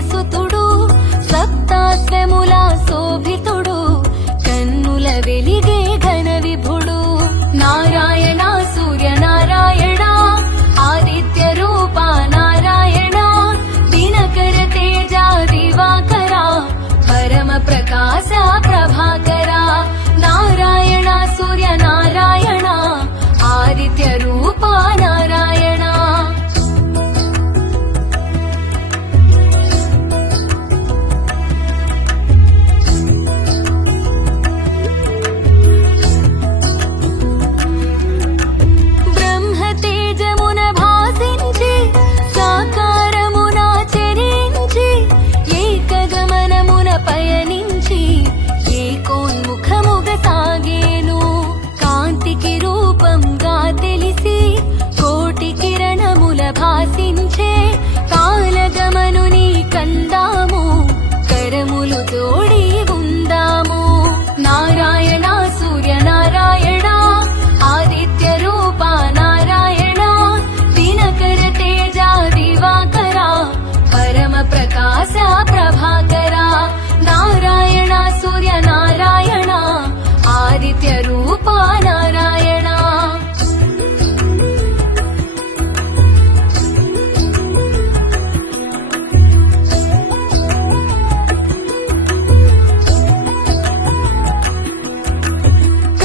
సూర్యసుతుడు సప్తాశ్వముల శోభితుడు కన్నుల వెలిగే ఘన విభుడు నారాయణ సూర్య నారాయణ ఆదిత్య రూప నారాయణ దినకర తేజ దివాకర పరమ ప్రకాశ ప్రభాకర నారాయణ సూర్య నారాయణ ఆదిత్య రూప నారాయణ బ్రహ్మ తేజమున భాసించి సాకారమున చరించి ఏకగమనమున పయనించి ఏకోన్ముఖముగ సాగేను కాంతికి రూపంగా తెలిసి కోటి కిరణముల భాసించే కాలగమనుని కందాము కరములు తోడి ఉందాము నారాయణ సూర్య నారాయణ ఆదిత్య రూప నారాయణ దినకర తేజ దివాకర పరమ ప్రకాశ ప్రభాకర నారాయణ సూర్య నారాయణ ఆదిత్య రూప నారాయణ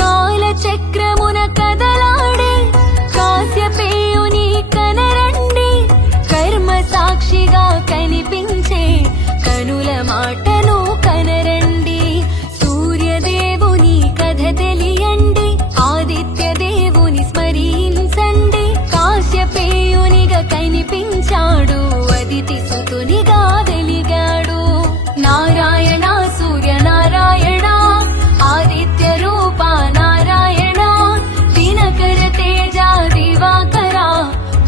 కాలచక్రమున కదలాడే కాశ్యపేయుని కనరండి కర్మ సాక్షిగా కనిపించే కనుల మాటను కనరండి సూర్యదేవుని కథ తెలియండి ఆదిత్య దేవుని స్మరించండి కాశ్యపేయునిగా కనిపించాడు అదితి సుతునిగా వెలిగాడు నారాయణ సూర్య నారాయణ ఆదిత్య రూప నారాయణ దినకర తేజ దివాకర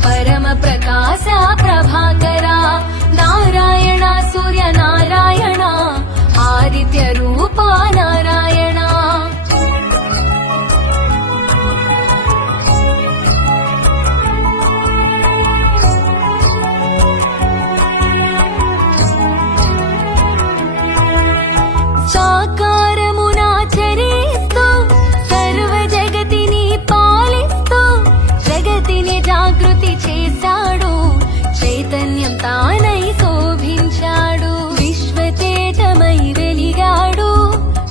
పరమ ప్రకాశ ప్రభాకర నారాయణ సూర్య నారాయణ ఆదిత్య రూప నారాయణ సాకారమున చరిస్తూ సర్వ జగతిని పాలిస్తూ జగతిని జాగృతి చేశాడు చైతన్యం తానై శోభించాడు విశ్వతేజమై వెలిగాడు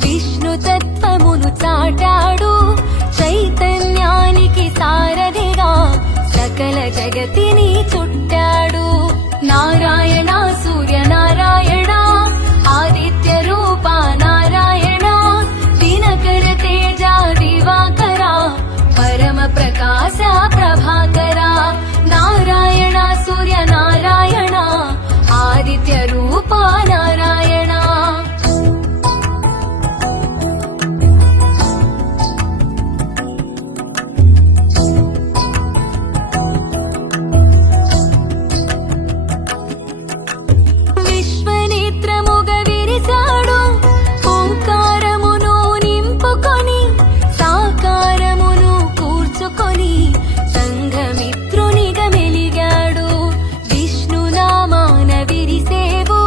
విష్ణు తత్వమును చాటాడు చైతన్యానికి సారథిగా సకల జగతిని చుట్టాడు నారాయణ సూర్య నారాయణ ఆదిత్య రూప నారాయణ దినకర తేజ దివాకర పరమ ప్రకాశ ప్రభాకర నారాయణ సూర్య నారాయణ ఆదిత్య రూప నారాయణ విశ్వనేత్రముగ విరిశాడు ఓంకారమును నింపుకొని సాకారమును కూర్చుకొని సంఘమిత్రునిగా మెలిగాడు విష్ణునామాన విరిసేవు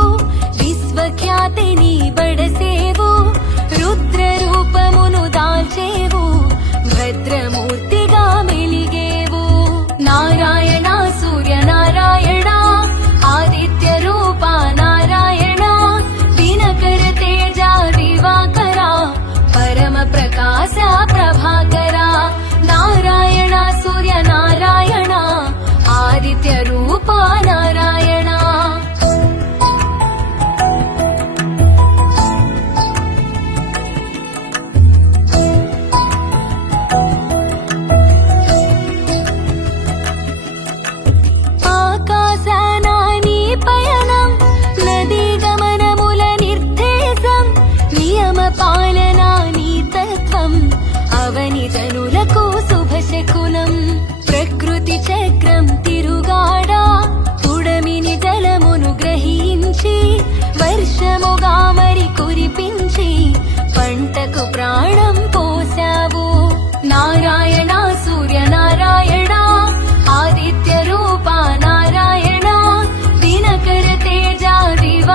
విశ్వఖ్యాతిని బడసేవు రుద్ర రూపమును దాల్చేవు భద్రమూర్తిగా మెలిగేవు నారాయణ సూర్య నారాయణ ఆదిత్య రూప నారాయణ దినకర తేజ దివాకర పరమ ప్రకాశ ప్రభాకర నారాయణ సూర్య నారాయణ ఆదిత్య రూప నారాయణ ఆకాశాన నీ పయనం నదీ గమనముల నిర్దేశం నియమ పాలన నీ తత్వం అవని జనులకు శుభశకునం ప్రకృతి చక్రం తిరుగాడా ఉడమిని జలమును గ్రహించి వర్షముగా మరి కురిపించి పంటకు ప్రాణం పోసావు నారాయణ సూర్య నారాయణ ఆదిత్య రూప నారాయణ దినకర తేజ దివ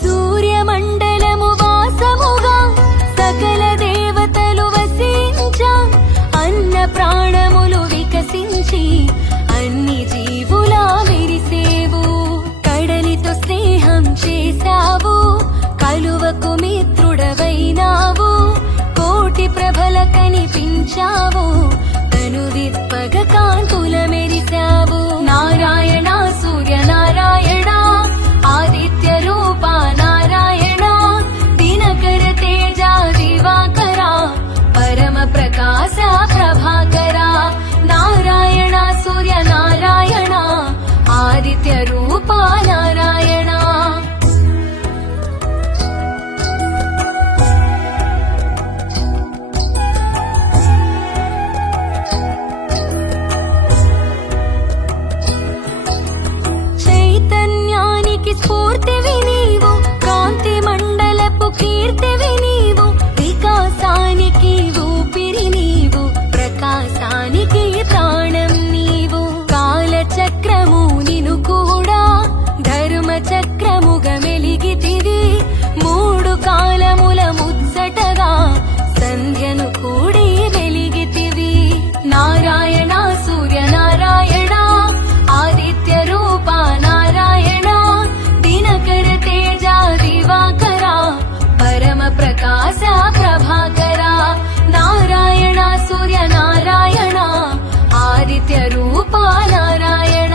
సూర్యమండలము వాసముగా సకల దేవతలు వసించా, అన్న ప్రాణములు వికసించి అన్ని జీవులా మెరిసేవు. కడలితో స్నేహం చేశావు, కలువకు మిత్రుడవైనావు, కోటి ప్రభల కనిపించావు, తను విప్పగ కాంతుల మెరిశావు. నారాయణ సూర్య నారాయణ, ఆదిత్య రూప నారాయణ, దినకర తేజ దివాకర, పరమ ప్రకాశ ప్రభాకర. నారాయణ సూర్య నారాయణ, ఆదిత్య రూప నారాయణ. చైతన్యానికి స్ఫూర్తివి నీవు, కాంతి మండలపు కీర్తివి నీవు, వికాసానికి ఊపిరి నీవు, ప్రకాశానికి ప్రాణం నీవు. కాలచక్రము నిను కూడా ధర్మ చక్రముగా మెలిగితివి, మూడు కాలముల ముచ్చటగా సంధ్యను కూడి వెలిగితివి. నారాయణ సూర్య నారాయణ, ఆదిత్య రూప నారాయణ, దినకర తేజ దివాకర, పరమ ప్రకాశ ప్రభాకర. నారాయణ సూర్య నారాయణ, ఆదిత్య రూప నారాయణ.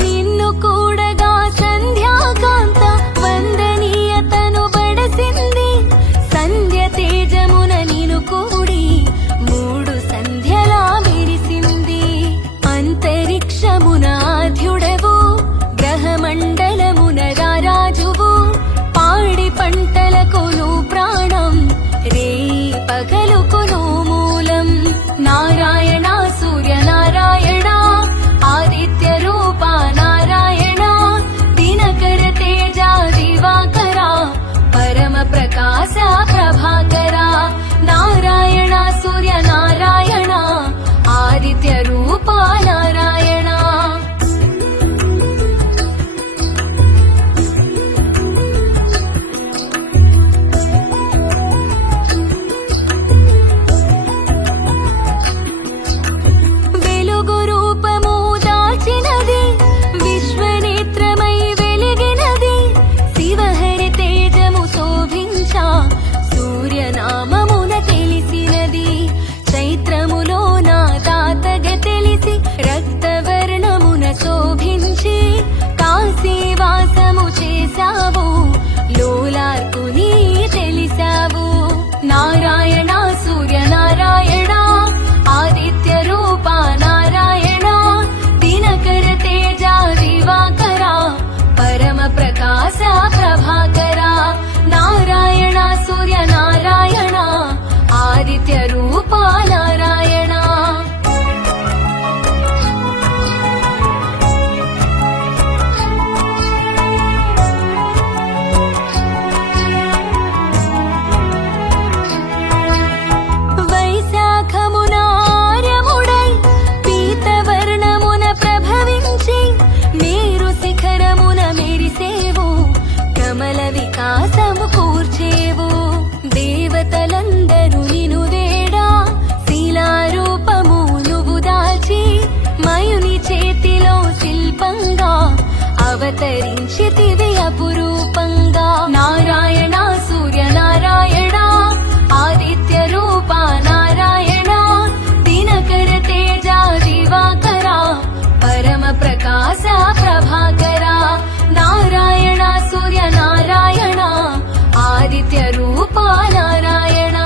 నిన్ను కూడగా సంధ్యాకాంత వందనీయతను బడసింది, సంధ్య తేజమున నిను కూడి మూడు సంధ్యలా మెరిసింది. అంతరిక్షమున ఆద్యుడవు, గ్రహమండలమున రారాజువు, పాడి పంటలకును ప్రాణం, రేయి పగలుకును మూలం. నారాయణ సూర్య నారాయణ, ఆదిత్య రూప నారాయణ, దినకర తేజ దివాకర, పరమ ప్రకాశ ప్రభాకర. నారాయణ సూర్య నారాయణ, ఆదిత్య రూప నారాయణ. వెలుగు రూపము దాల్చినది, విశ్వనేత్రమై వెలిగినది, శివహరి తేజము శోభించా, సూర్యనామమున తెలిసినది. చైత్రములో నా తాతగ తెలిసి, రక్తవర్ణమున శోభించి, కాశీవాసము చేశావు, లోలార్కుని తెలిసావు. నారాయణ సూర్య నారాయణ, ఆదిత్య రూప నారాయణ, దినకర తేజ దివాకర, పరమ ప్రకాశ ప్రభాకర. నారాయణ సూర్య నారాయణ, ఆదిత్య రూప నారాయణ. వైశాఖమున ఆర్యముడై, పీతవర్ణమున ప్రభవించి, మేరు శిఖరమున మెరిసేవు, కమల వికాసము కూర్చేవు. దేవతలందరూ నిను వేడా, శిలారూపము నువ్వు దాల్చి, మయుని చేతిలో శిల్పంగా అవతరించితివి అపురూపంగా. నారాయణ సూర్య నారాయణ, ఆదిత్య రూప నారాయణ, దినకర తేజ దివాకర, పరమ ప్రకాశ ప్రభాకర. నారాయణ సూర్య నారాయణ, ఆదిత్య రూప నారాయణ.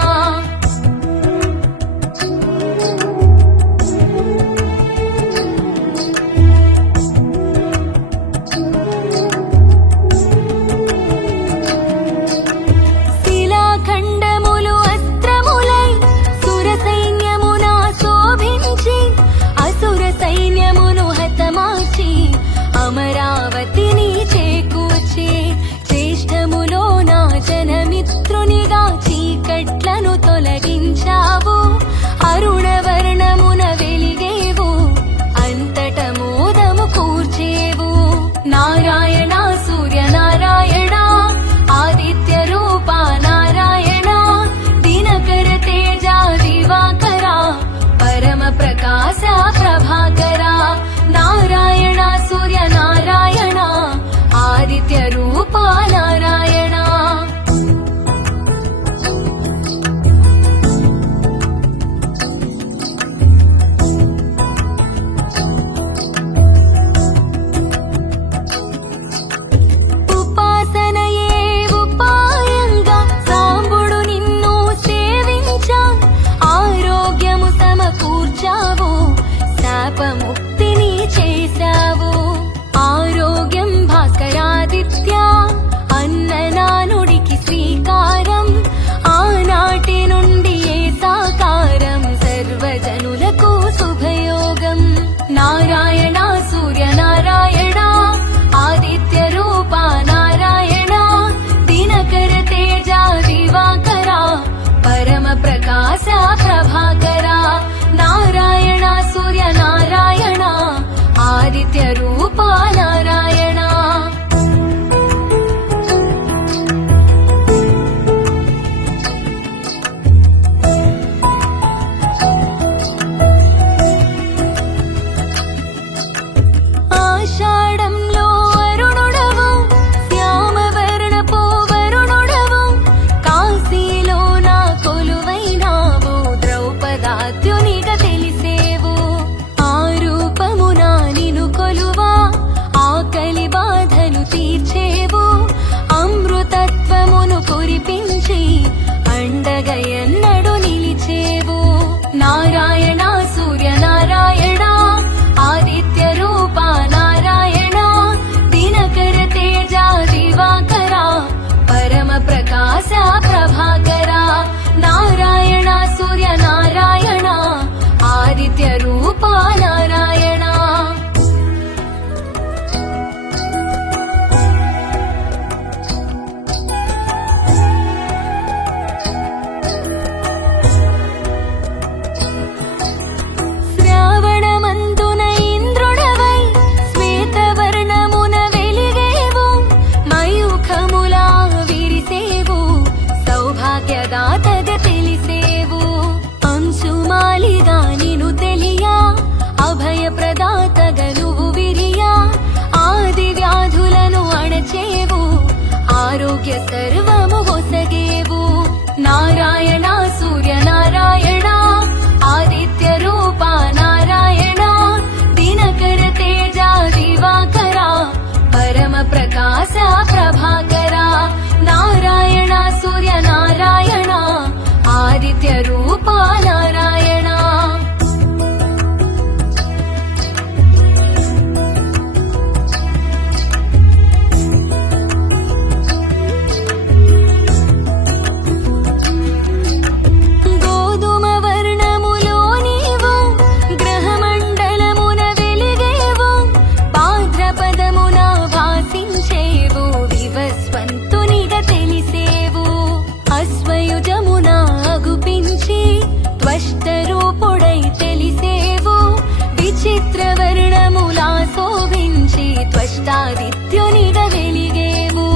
అష్టాదిత్యునిగ వెలిగేవు.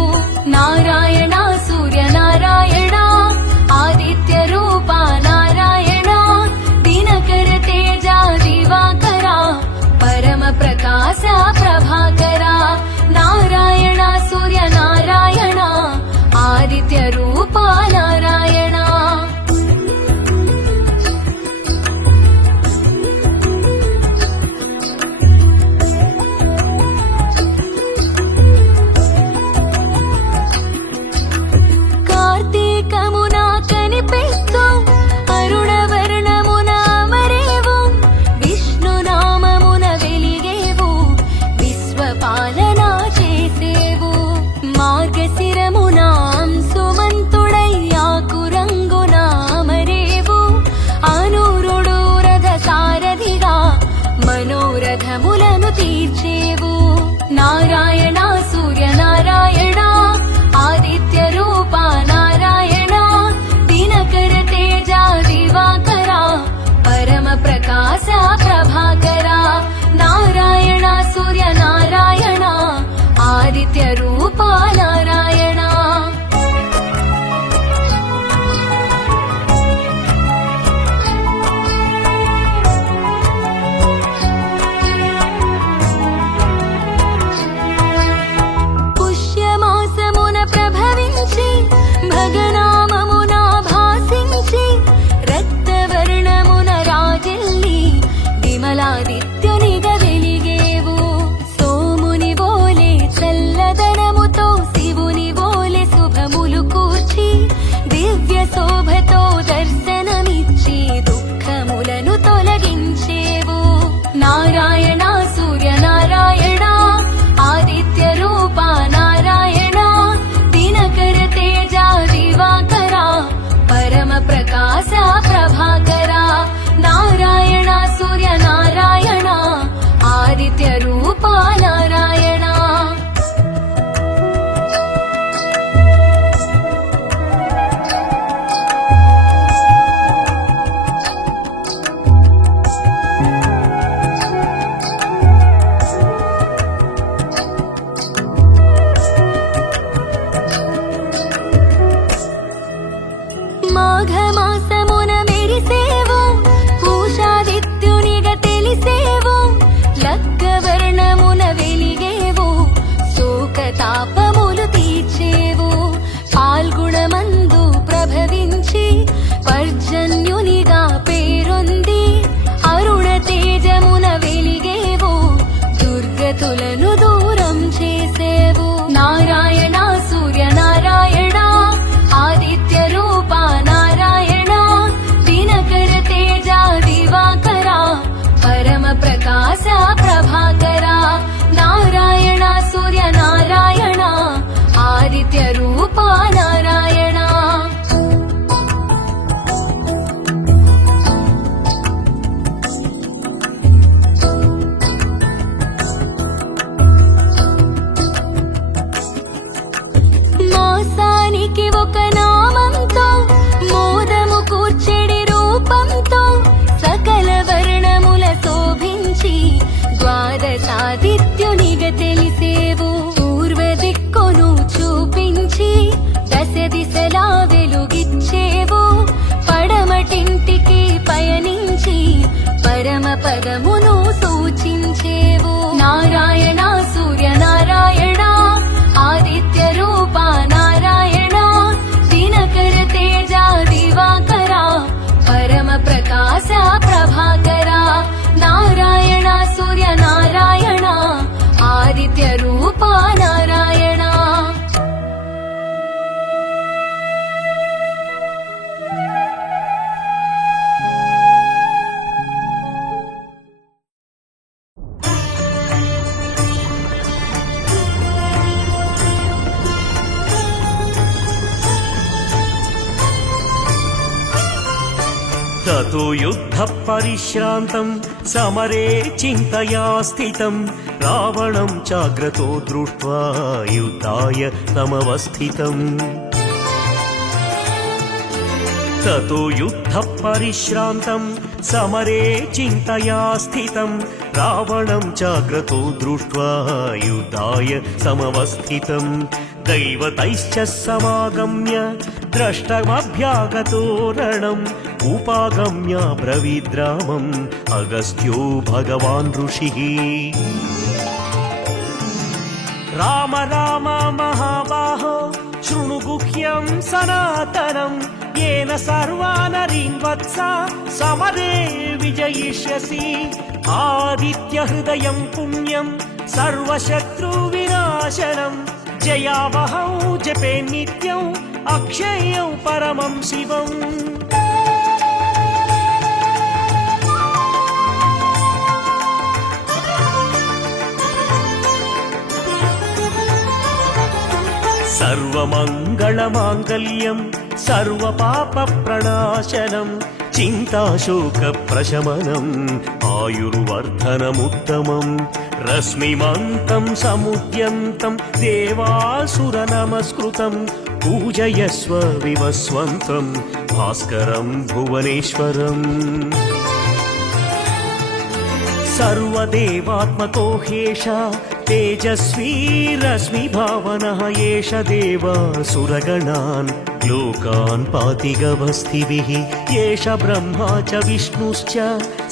నారాయణ సూర్యనారాయణ ఆదిత్య రూప నారాయణ దినకర తేజ దివాకర పరమ ప్రకాశ ప్రభాకర. నారాయణ సూర్యనారాయణ ఆదిత్య రూప నారాయణ. కార్తీకమున కనిపిస్తూ అరుణవర్ణమున అమరేవు. విష్ణునామమున వెలిగేవు. విశ్వపాలన చేసేవు. మార్గశిరమున సుమంతుడయ్యాకు రంగున అమరేవు. అనూరుడు రథ సారథిగా మనోరథములను తీర్చేవు. నారాయణ సూర్యనారాయణ ఆదిత్య రూప నారాయణ దినకర తేజ దివాకర పరమ ప్రకాశ ప్రభాకర. నారాయణ సూర్యనారాయణ ఆదిత్య రూప నారాయణ. పుష్యమాసమున ప్రభవించి భగనామమున భాసించి రక్తవర్ణమున రాజెల్లి విమలాదిత్యునిగ వెలిగేవు. సోముని వోలే చల్లదనముతో శివుని వోలే శుభములు కూర్చి దివ్య శోభతో దర్శనమిచ్చి దుఃఖములను తొలగించేవు. నారాయణ సూర్యనారాయణ ఆదిత్య రూప నారాయణ దినకర తేజ దివాకర పరమ ప్రకాశ ప్రభాకర. నారాయణ సూర్యనారాయణ ఆదిత్య రూప నారాయణ. మాఘమాసమున మెరిసేవు. పూషాదిత్యునిగ తెలిసేవు. లక్కవర్ణమున వెలిగేవు. శోకతాపములు తీర్చేవు. పాల్గుణమందు ప్రభవించి పర్జన్యునిగా పేరొంది అరుణ తేజమున వెలిగేవు. దుర్గతులను దూరం చేసేవు. నారాయణ సూర్యనారాయణ ఆదిత్య రూప నారాయణ దినకర తేజ దివాకర పరమ ప్రకాశ ప్రభాకర. నారాయణ సూర్యనారాయణ ఆదిత్య రూప నారాయణ. మాసానికి ఒక నామంతో మోదము కూర్చెడి రూపంతో సకల వర్ణముల శోభించి ద్వాదశాదిత్యునిగ తెలిసేవు. పూర్వ దిక్కును చూపించి దశ దిశలా వెలుగిచ్చేవు. పడమటింటికి పయనించి పరమ పదమును సూచించేవు. నారాయణ సూర్యనారాయణ ఆదిత్య రూప నారాయణ దినకర తేజ దివాకర పరమ ప్రకాశ ప్రభాకర. నారాయణ సూర్యనారాయణ ఆదిత్య రూప నారాయణ. ततो युद्धः परिश्रान्तं समरे चिन्तया स्थितं रावणं चाग्रतो दृष्ट्वा युद्धाय तमवस्थितम् ततो युद्धः परिश्रान्तं समरे चिन्तया स्थितं रावणं चाग्रतो दृष्ट्वा युद्धाय समवस्थितं दैवतैश्च समागम्य द्रष्टमभ्यागतो रणम् उपागम्य ब्रवीद्रामम् अगस्त्यो भगवान् ऋषिः राम राम महाबाहो शृणु गुह्यं सनातनं येन सर्वानरीन् वत्सा समरे विजयिष्यसि आदित्यहृदयं पुण्यं सर्वशत्रुविनाशनं जयावहौ जपे नित्यं अक्षय्यं परमं शिवम् सर्वमङ्गलमाङ्गल्यं सर्वपापप्रणाशनं चिन्ताशोकप्रशमनम् आयुर्वर्धनमुत्तमम् रश्मिमन्तं समुद्यन्तं देवासुरनमस्कृतं पूजयस्व विवस्वन्तं भास्करं भुवनेश्वरम् सर्वदेवात्मको ह्येष तेजस्वी रश्मिभावनः एष देवासुरगणान् लोकान् पाति गभस्तिभिः एष ब्रह्मा च विष्णुश्च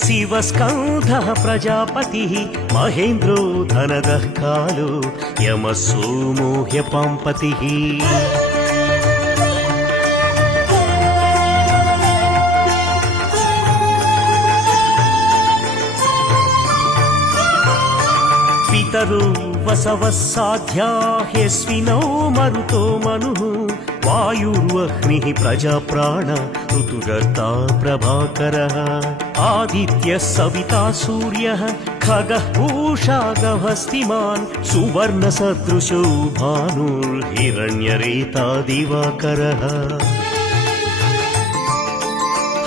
शिवस्कन्धः प्रजापतिः महेन्द्रो धनदः कालो यमः सोमो ह्यपाम्पतिः पितरो वसवः साध्या ह्यश्विनौ मरुतो मनुः वायुर्वह्निः प्रजाप्राण ऋतुगर्ता प्रभाकरः आदित्यः सविता सूर्यः खगः पूषा गभस्तिमान् सुवर्णसदृशो भानुर्हिरण्यरेता दिवाकरः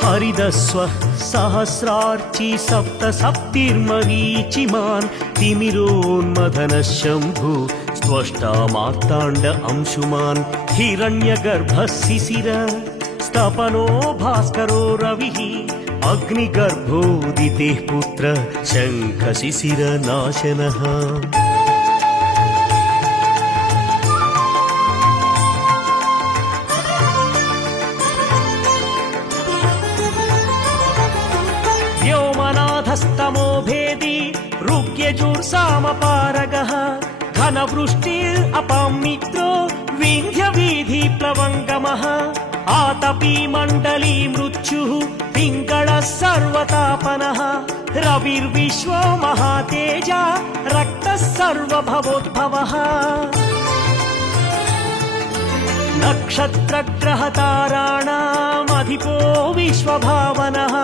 हरिदस्वः सहस्रार्ची सप्तसप्तिर्मरीचिमान् तिमिरोन्मदनः शम्भु स्त्वष्टा मार्ताण्ड अंशुमान् हिरण्यगर्भः शिशिर स्तपनो भास्करो रविः अग्निगर्भोदितेः पुत्र शङ्खशिशिरनाशनः व्योमनाथस्तमो भेदी ऋग्यजुर्सामपारगः घनवृष्टिरपां मित्रो विन्ध्यवीधिप्लवङ्गमः आतपी मण्डली मृत्युः पिङ्गळः सर्वतापनः रविर्विश्वो महातेजा रक्तः सर्वभवोद्भवः नक्षत्रग्रहताराणामधिपो विश्वभावनः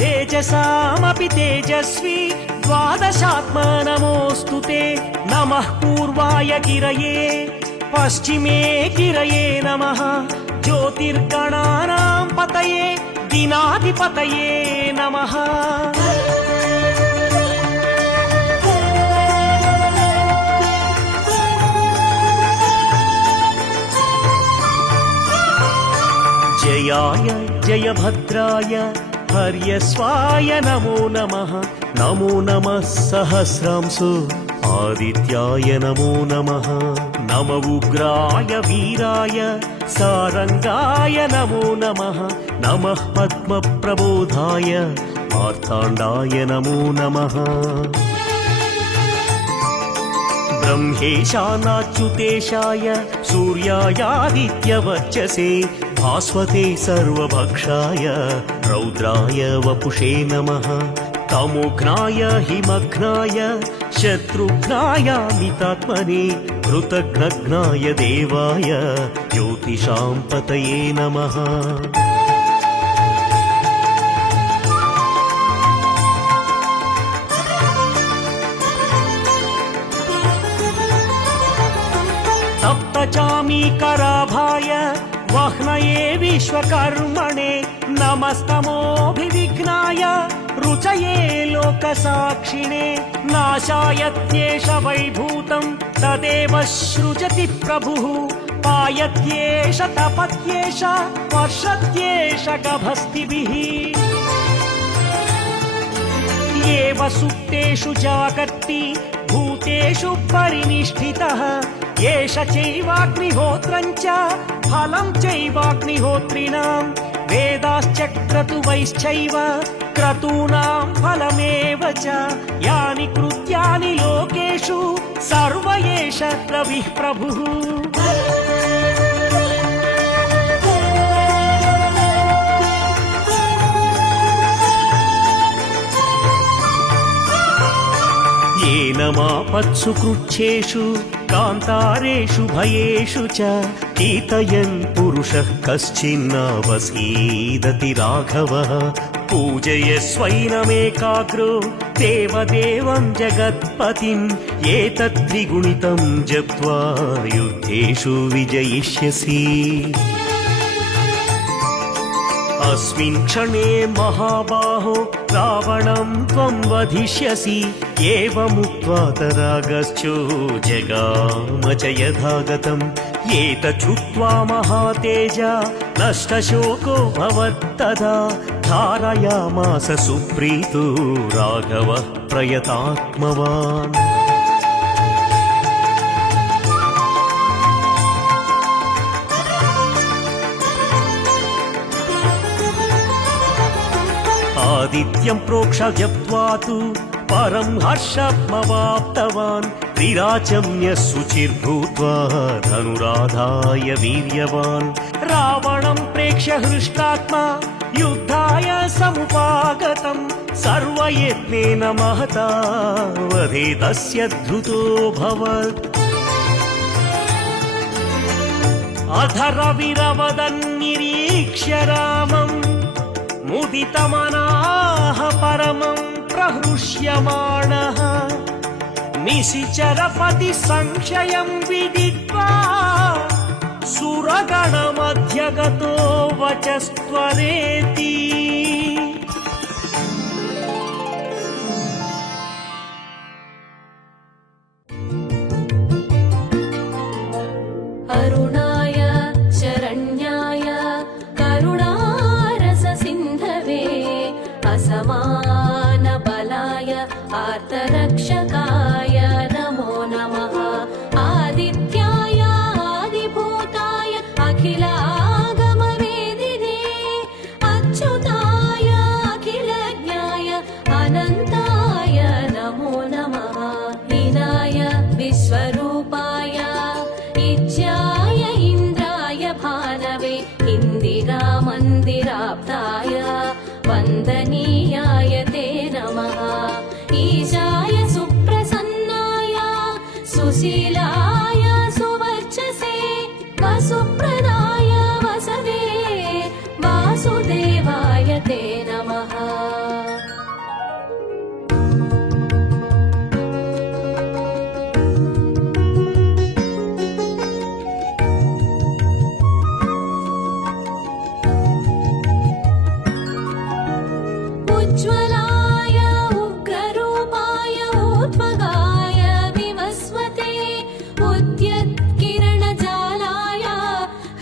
तेजसामपि तेजस्वी द्वादशात्मा नमोऽस्तु ते नमः पूर्वाय गिरये पश्चिमे गिरये नमः ज्योतिर्गणानां पतये दिनाधिपतये नमः जयाय जयभद्राय हर्यस्वाय नमो नमः सहस्रांशो आदित्याय नमो नमः नम उग्राय वीराय सारंगाय नमो नमः नमः पद्मप्रबोधाय मार्ताण्डाय नमो नमः ब्रह्मेशानाच्युतेशाय सूर्यायादित्यवर्चसे भास्वते सर्वभक्षाय रौद्राय वपुषे नमः तमोघ्नाय हिमघ्नाय शत्रुघ्नायामितात्मने कृतघ्नघ्नाय देवाय ज्योतिषां पतये नमः तप्तचामीकराभाय वह्नये विश्वकर्मणे नमस्तमोऽभिविघ्नाय रुचये लोकसाक्षिणे नाशायत्येष वैभूतं तदेव सृजति प्रभुः पायत्येष तपत्येष वर्षत्येष गभस्तिभिः एव सुप्तेषु जागर्ति भूतेषु परिनिष्ठितः एष चैवाग्निहोत्रं च फलं चैवाग्निहोत्रिणां वेदाश्च क्रतुवैश्चैव क्रतूनां फलमेव च यानि कृत्यानि लोकेषु सर्व एष रविः प्रभुः येन मापत्सु कृच्छेषु कान्तारेषु भयेषु च कीर्तयन् पुरुषः कश्चिन्नावसीदति राघवः पूजयस्वैनमेकाग्रो देवदेवं जगत्पतिम् एतद्विगुणितं जप्त्वा युद्धेषु विजयिष्यसि अस्मिन् क्षणे महाबाहो रावणं त्वं वधिष्यसि एवमुक्त्वा तरागश्चो जगाम च यथागतम् एतच्छ्रुत्वा महातेजा नष्टशोको भवत्तदा धारयामास सुप्रीतो राघवः प्रयतात्मवान् आदित्यं प्रोक्ष जप्त्वा तु परं हर्षमवाप्तवान् त्रिराचम्य शुचिर्भूत्वा धनुराधाय वीर्यवान् रावणं प्रेक्ष्य हृष्टात्मा युद्धाय समुपागतम् सर्वयत्नेन महता वधे तस्य धृतोऽभवत् अधरविरवदन्निरीक्ष्य रामम् मुदितमनाः परमं प्रहृष्यमाणः निशिचरपति संशयं विदित्वा सुरगणमध्यगतो वचस्त्वरेति अरुणाय शरण्याय असमानबलाय आर्तरक्षकाय नमो नमः आदित्याय आदिभूताय अखिलागमवेदिने अच्युताय अखिलज्ञाय अनन्ताय नमो नमः हीनाय विश्वरूपाय इच्छाय इन्द्राय भानवे इन्दिरामन्दिराब्दाय वन्दनीयाय ते नमः ईशाय सुप्रसन्नाय सुशीलाय सुवर्चसे वसुप्रदाय वसवे वासुदेवाय ते नमः उज्ज्वलाय उग्ररूपाय ऊर्ध्वगाय विवस्वते उद्यत्किरणजालाय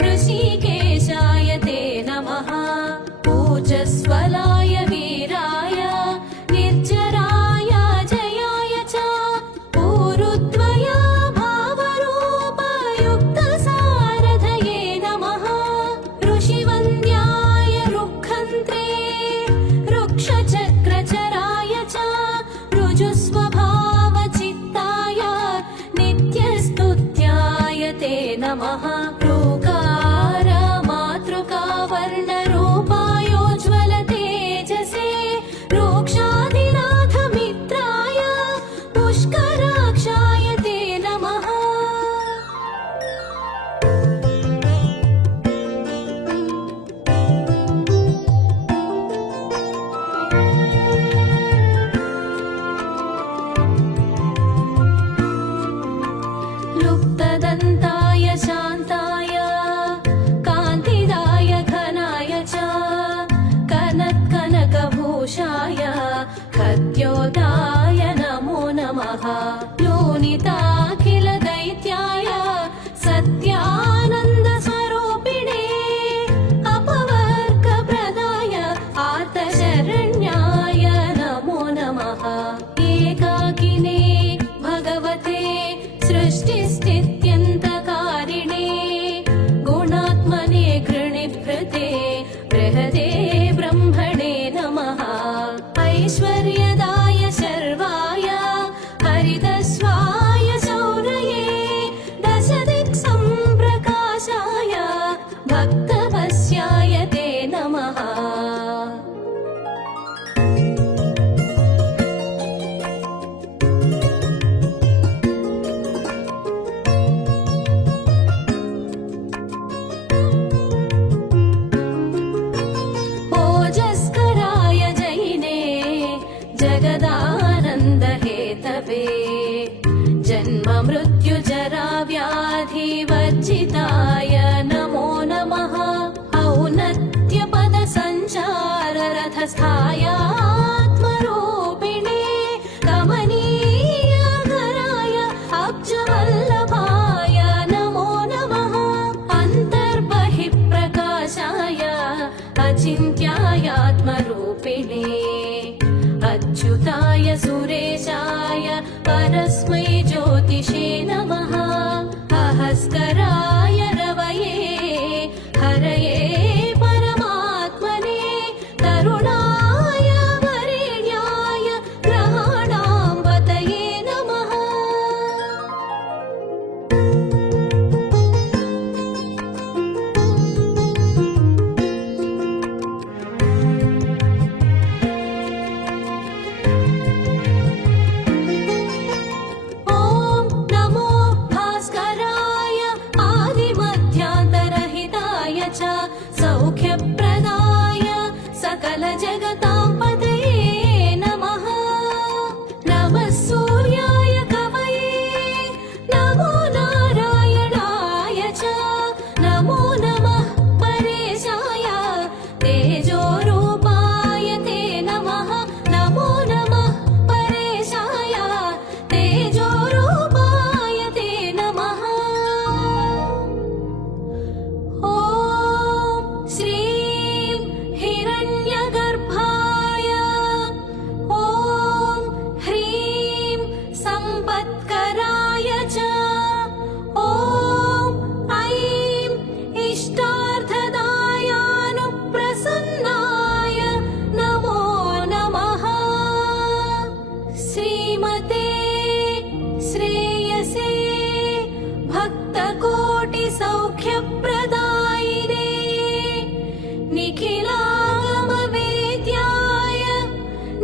हृषीकेशाय ते नमः ऊर्जस्वलाय वीराय निर्जराय जयाय च ऊरुद्वय भावरूपयुक्तसारथये नमः ऋषिवन्द्याय रुक्खन्त्रे चक्रचराय च ऋजुस्वभावचित्ताय नित्यस्तुत्याय ते नमः ऋकार मातृकावर्णरूपायोज्ज्वल तेजसे रोक्षादिनाथमित्राय पुष्कराक्षाय ते नमः लुप्तदन्ताय शान्ताय कान्तिदाय घनाय च कनत्कनकभूषाय खद्योताय नमो नमः लोनिताखिलदैत्याय सत्यानन्दस्वरूपिणे अपवर्गप्रदाय आर्तशरण्याय नमो नमः हेतवे जन्म मृत्यु जरा व्याधि वर्जिताय नमो नमः औन्नत्य पद संचार रथस्थाय आत्मरूपिणे कमनीय घराय अब्जवल्लभाय नमो नमः अन्तर्बहिः प्रकाशाय अचिन्त्याय आत्मरूपिणे अच्युताय सुरेशाय परस्मै ज्योतिषे नमः अहस्कराय रवये हरये परमात्मने तरुणाय वरेण्याय ग्रहाणां पतये नमः सौख्यप्रदाय सकल जगतां पतये नमः नमः सूर्याय कवये नमो नारायणाय च नमो नमः परेशाय तेजोरूपाय ते नमः नमो नमः परेशाय तेजोरूपाय ते नमः श्रीं हिरण्यगर्भाय ॐ ह्रीं सम्पत्कराय च ॐ ऐं इष्टार्थदायानुप्रसन्नाय नमो नमः श्रीमते श्रेयसे भक्तकोटिसौख्यप्रदायिने निखिलागमवेद्याय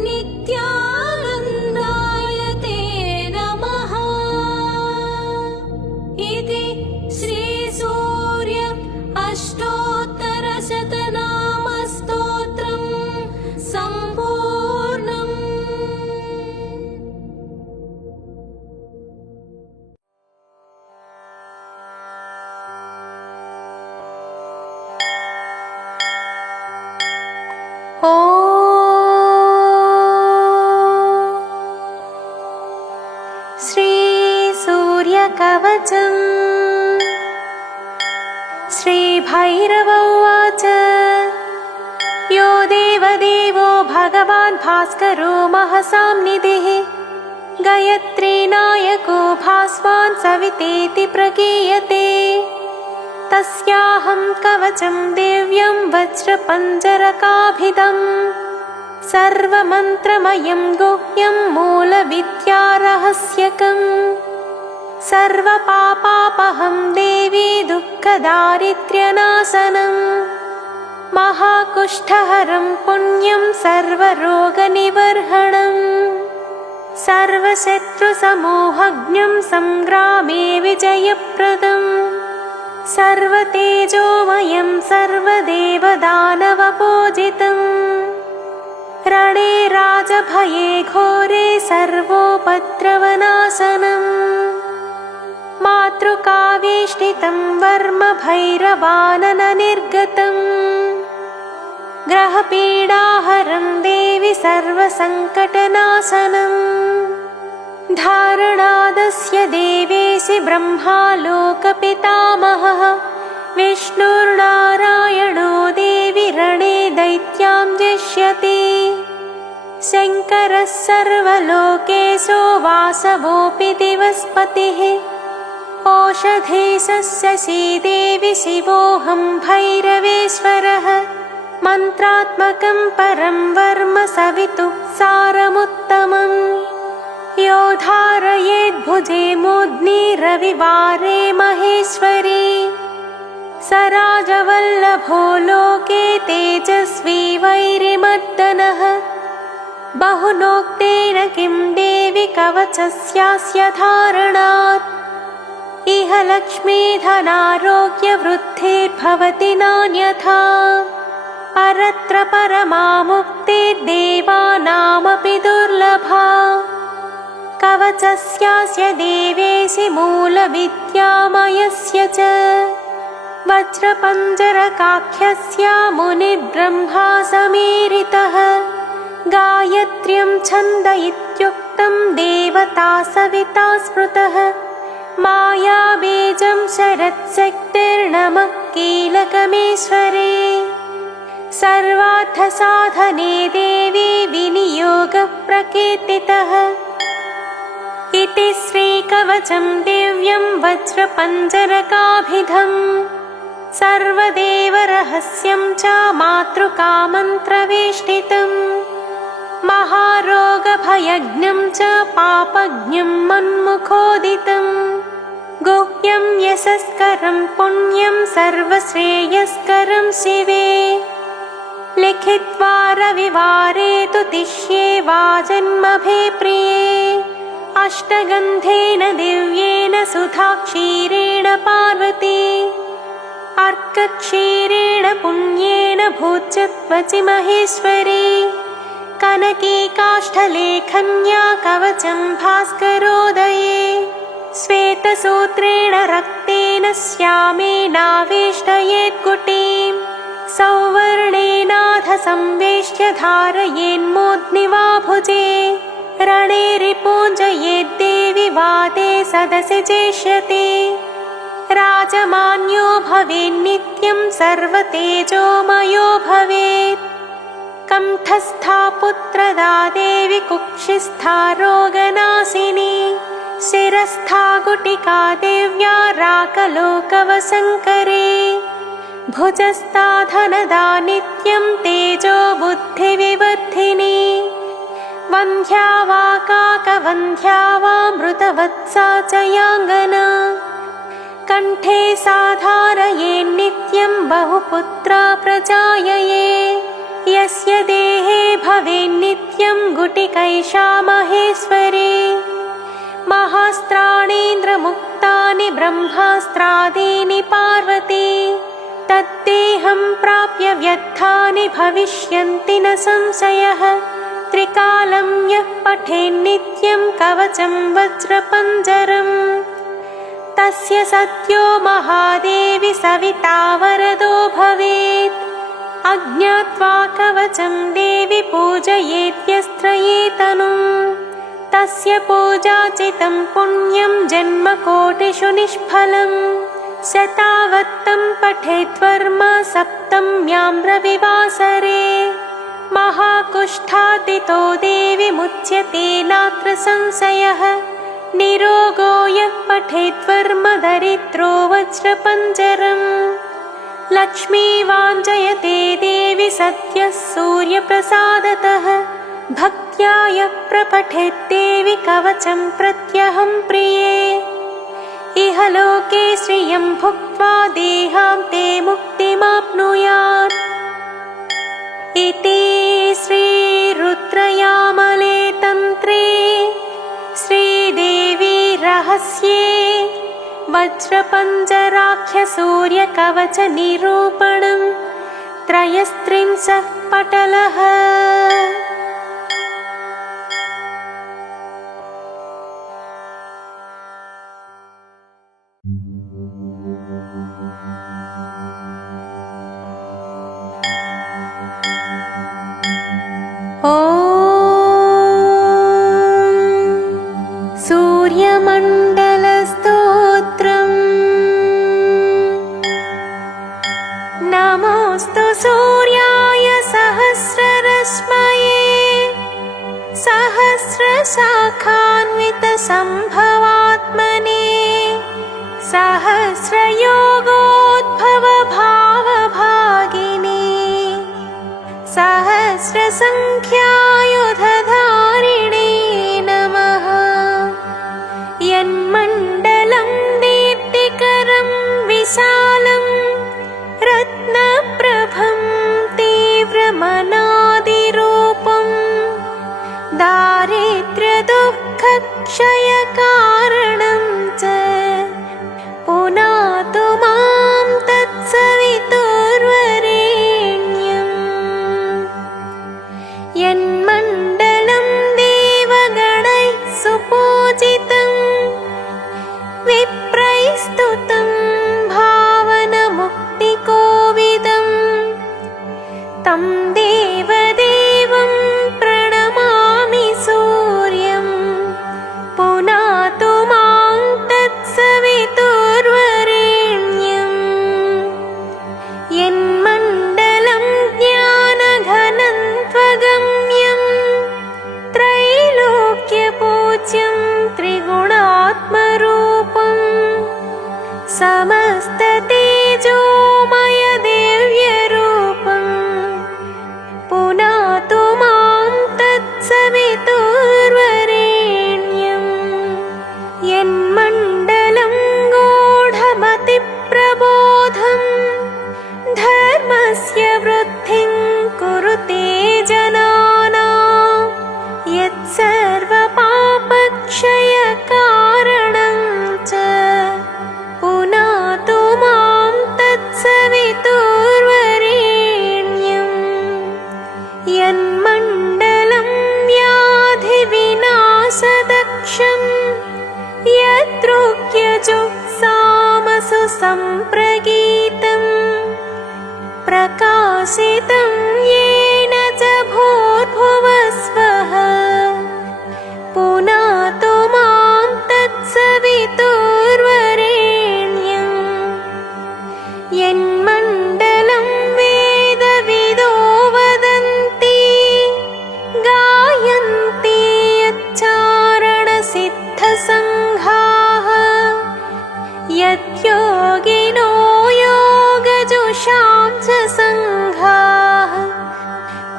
नित्यानन्दाय ते नमः इति श्रीसूर्य अष्टोत्तरशतनामस्तोत्रम् सम्पूर्णम्। श्रीसूर्यकवचम् श्रीभैरव उवाच यो देवदेवो भगवान् भास्करो महसां निधिः गायत्रीनायको भास्वान् सवितेति प्रगीयते तस्याहं कवचं दिव्यं वज्रपञ्जरकाभिदम् सर्वमन्त्रमयं गुह्यं मूलविद्यारहस्यकम् सर्वपापापहं देवी दुःखदारिद्र्यनाशनम् महाकुष्ठहरं पुण्यं सर्वरोगनिवर्हणम् सर्वशत्रुसमूहज्ञं संग्रामे विजयप्रदम् सर्वतेजोमयं सर्वदेवदानवपूजितम् रणे राजभये घोरे सर्वोपद्रवनाशनम् मातृकावेष्टितं वर्म भैरवानननिर्गतम् ग्रहपीडाहरं देवि सर्वसङ्कटनाशनम् धारणादस्य देवेशि ब्रह्मा लोकपितामहः विष्णुर्नारायणो देवि रणे दैत्यां जिष्यति शङ्करः सर्वलोकेशो वासवोऽपि दिवस्पतिः ओषधीशस्य श्रीदेवि शिवोऽहं भैरवेश्वरः मन्त्रात्मकं परं वर्म सवितुः सारमुत्तमम् यो धारयेद्भुजे मूर्ध्नि रविवारे महेश्वरी स राजवल्लभो लोके तेजस्वी वैरिमर्दनः बहुनोक्तेन किं देवि कवचस्यास्य धारणात् इह लक्ष्मीधनारोग्यवृद्धिर्भवति नान्यथा परत्र परमा मुक्तिर्देवानामपि दुर्लभा कवचस्यास्य देवेशि मूलविद्यामयस्य च वज्रपञ्जरकाख्यस्य मुनिर्ब्रह्मा समीरितः गायत्र्यं छन्द इत्युक्तं देवता सविता स्मृतः मायाबीजं शरत्शक्तिर्नमः कीलकमेश्वरे सर्वार्थसाधने देवी विनियोगः प्रकीर्तितः इति श्रीकवचं दिव्यं वज्रपञ्जरकाभिधम् सर्वदेवरहस्यं च मातृकामन्त्रवेष्टितम् महारोगभयज्ञं च पापज्ञं मन्मुखोदितम् गुह्यं यशस्करं पुण्यं सर्वश्रेयस्करं शिवे लिखित्वा रविवारे तु तिष्ये वाजन्मभे प्रिये अष्टगन्धेन दिव्येन सुधाक्षीरेण पार्वती अर्कक्षीरेण पुण्येन भूज्यत्वचि महेश्वरी कनकीकाष्ठलेखन्या कवचं भास्करोदये श्वेतसूत्रेण रक्तेन श्यामेनावेष्टयेत्कुटीं सौवर्णेनाथ संवेष्ट्य धारयेन्मोद्निवा भुजे रणे रिपूजयेद्देवि वाते सदसि जेष्यते राजमान्यो भवेन्नित्यं सर्वतेजोमयो भवेत् कंठस्था पुत्रदा देवी कुक्षिस्था रोगनाशिनी शिरस्था गुटिका देव्या राकलोकवसङ्करे भुजस्था धनदा नित्यं तेजो बुद्धिविवर्धिनी वन्ध्या वा काकवन्ध्या वा मृतवत्सा च याङ्गना कण्ठे साधारयेन्नित्यं बहुपुत्रा प्रजायये यस्य देहे भवेन्नित्यं गुटिकैषा महेश्वरी महास्त्राणीन्द्रमुक्तानि ब्रह्मास्त्रादीनि पार्वती तद्देहं प्राप्य व्यर्थानि भविष्यन्ति न संशयः त्रिकालं यः पठेन्नित्यं कवचं वज्रपञ्जरम् तस्य सद्यो महादेवी सविता वरदो भवेत् अज्ञात्वा कवचं देवी पूजयेत्यस्त्रयेतनुम् तस्य पूजाचितं पुण्यं जन्मकोटिषु निष्फलम् शतावत्तं पठेद्वर्म सप्तम्यां रविवासरे महाकुष्ठादितो देवी मुच्यते नात्र संशयः निरोगो यः पठेद्वर्म दरिद्रो वज्रपञ्जरम् लक्ष्मीवाञ्जयते देवी सद्यः सूर्यप्रसादतः भक्त्या यः प्रपठेद्देवि कवचं प्रत्यहं प्रिये इह लोके श्रियं भुक्त्वा देहान्ते मुक्तिमाप्नुयात् इति श्रीरुद्रयामले तन्त्रे श्रीदेवी रहस्ये वज्रपञ्जराख्यसूर्यकवचनिरूपणं त्रयस्त्रिंशः पटलः। सूर्यमण्डलस्तोत्रम् नमोऽस्तु सूर्याय सहस्ररश्मये सहस्रशाखान्वितसम्भवात्मने सहस्रयोगोद्भवभावभागिने सहस्रसङ्ख्यायुधधारिणे नमः। यन्मण्डलं दीप्तिकरं विशालं रत्नप्रभं तीव्रमनादिरूपं दारिद्र्यदुःखक्षयकारणं च पुनातु मां तत्सवितुर्वरेण्यम्। यन्मण्डलं देवगणैः सुपूजितं समस्ततेजोमय दिव्यरूपं पुनातु मां तत्सवितुर्वरेण्यं यन्मण्डलं गूढमतिप्रबोधं धर्मस्य वृद्धिं कुरुते जनानां यत्सर्वपापक्षयकारणं च पुनातु मां तत्सवितुर्वरेण्यं यन्मण्डलं व्याधिविनाशदक्षं यद्रुक्यजुःसामसु सम्प्रगीतम् प्रकाशितं येन च भूर्भुवस्वः पुनातु मां तत्सवितुर्वरेण्यं यन्मण्डलं वेदविदो वदन्ति गायन्ति यच्चारणसिद्धसङ्घाः यद्योगिनो योगजुषां च सङ्घाः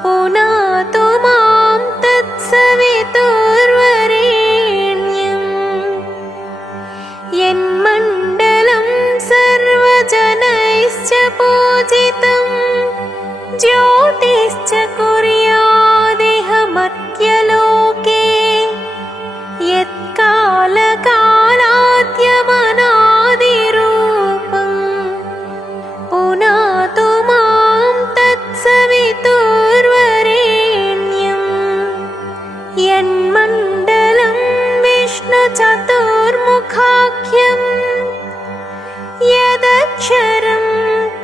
पुनातु मां तत्सवितुर्वरेण्यं यन्मण्डलं सर्वजनैश्च पूजितं ज्योतिश्च कुर्यादिह मर्त्यलोके यत्कालकालाद्यमनादिरूपं पुनातु मां तत्सवितुर्वरेण्यं यन्मण्डलं विष्णुचतुर्मुखाख्यं यदक्षरं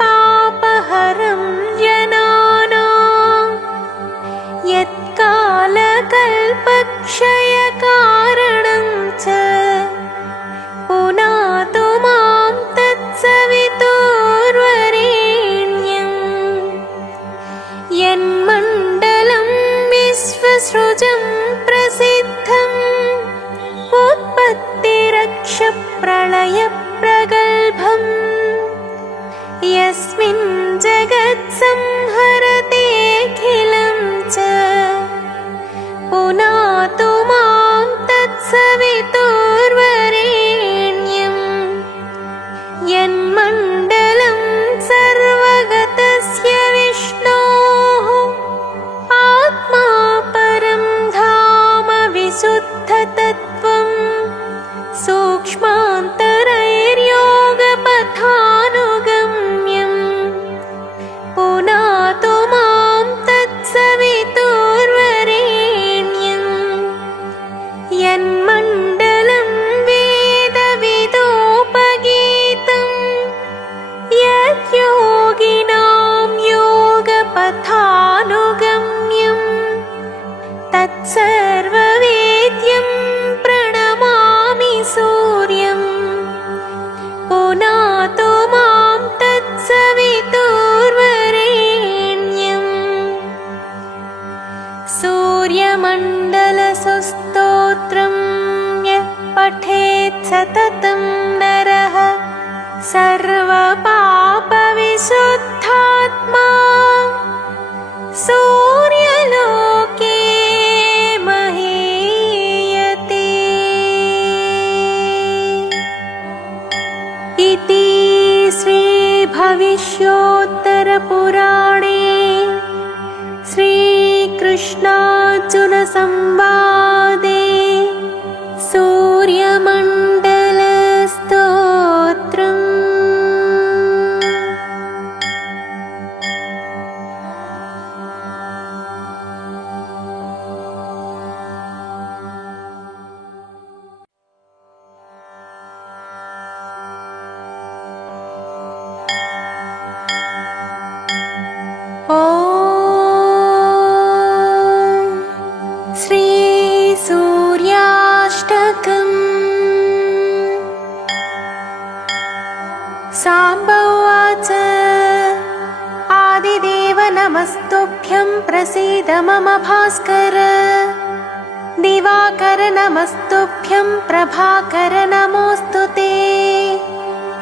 पापहरं जनानां यत्कालकल्पक्षयकारणं च पुनातु मां तत्सवितुर्वरेण्यं यन्मण्डलं विश्वसृजं प्रसिद्धम् उत्पत्तिरक्षप्रलयप्रगल्भम् यस्मिन् जगत्संहरतेऽखिलं च पुनातु मां तत्सवितुर्वरेण्यं यन्मण्डलं सर्वगतस्य विष्णोः आत्मा परं धाम विशुद्धतत्त्वं सूक्ष्मान्तरैर्योगपथानुगम्यं पुनातु मां तत्सवितुर्वरेण्यं यन्मण्डलं वेदविदोपगीतं यद्योगिनां योगपथानुगम्यं तत्सर्ववेद्यं प्रणमामि सूर्यं पुनातु मां तत्सवितुर्वरेण्यं सूर्यमण्डलसुस्तोत्रं यः पठेत् सततं नरः सर्वपापविशुद्धात्मा सूर्यलोके महीयते इति श्रीभविष्योत्तरपुराणे श्रीकृष्णार्जुनसंवादे सूर्यमण्डलस्तोत्रम्। ॐ श्रीसूर्याष्टकम्। साम्ब उवाच आदिदेव नमस्तुभ्यं प्रसीद मम भास्कर। दिवाकर नमस्तुभ्यं प्रभाकर नमोऽस्तु ते।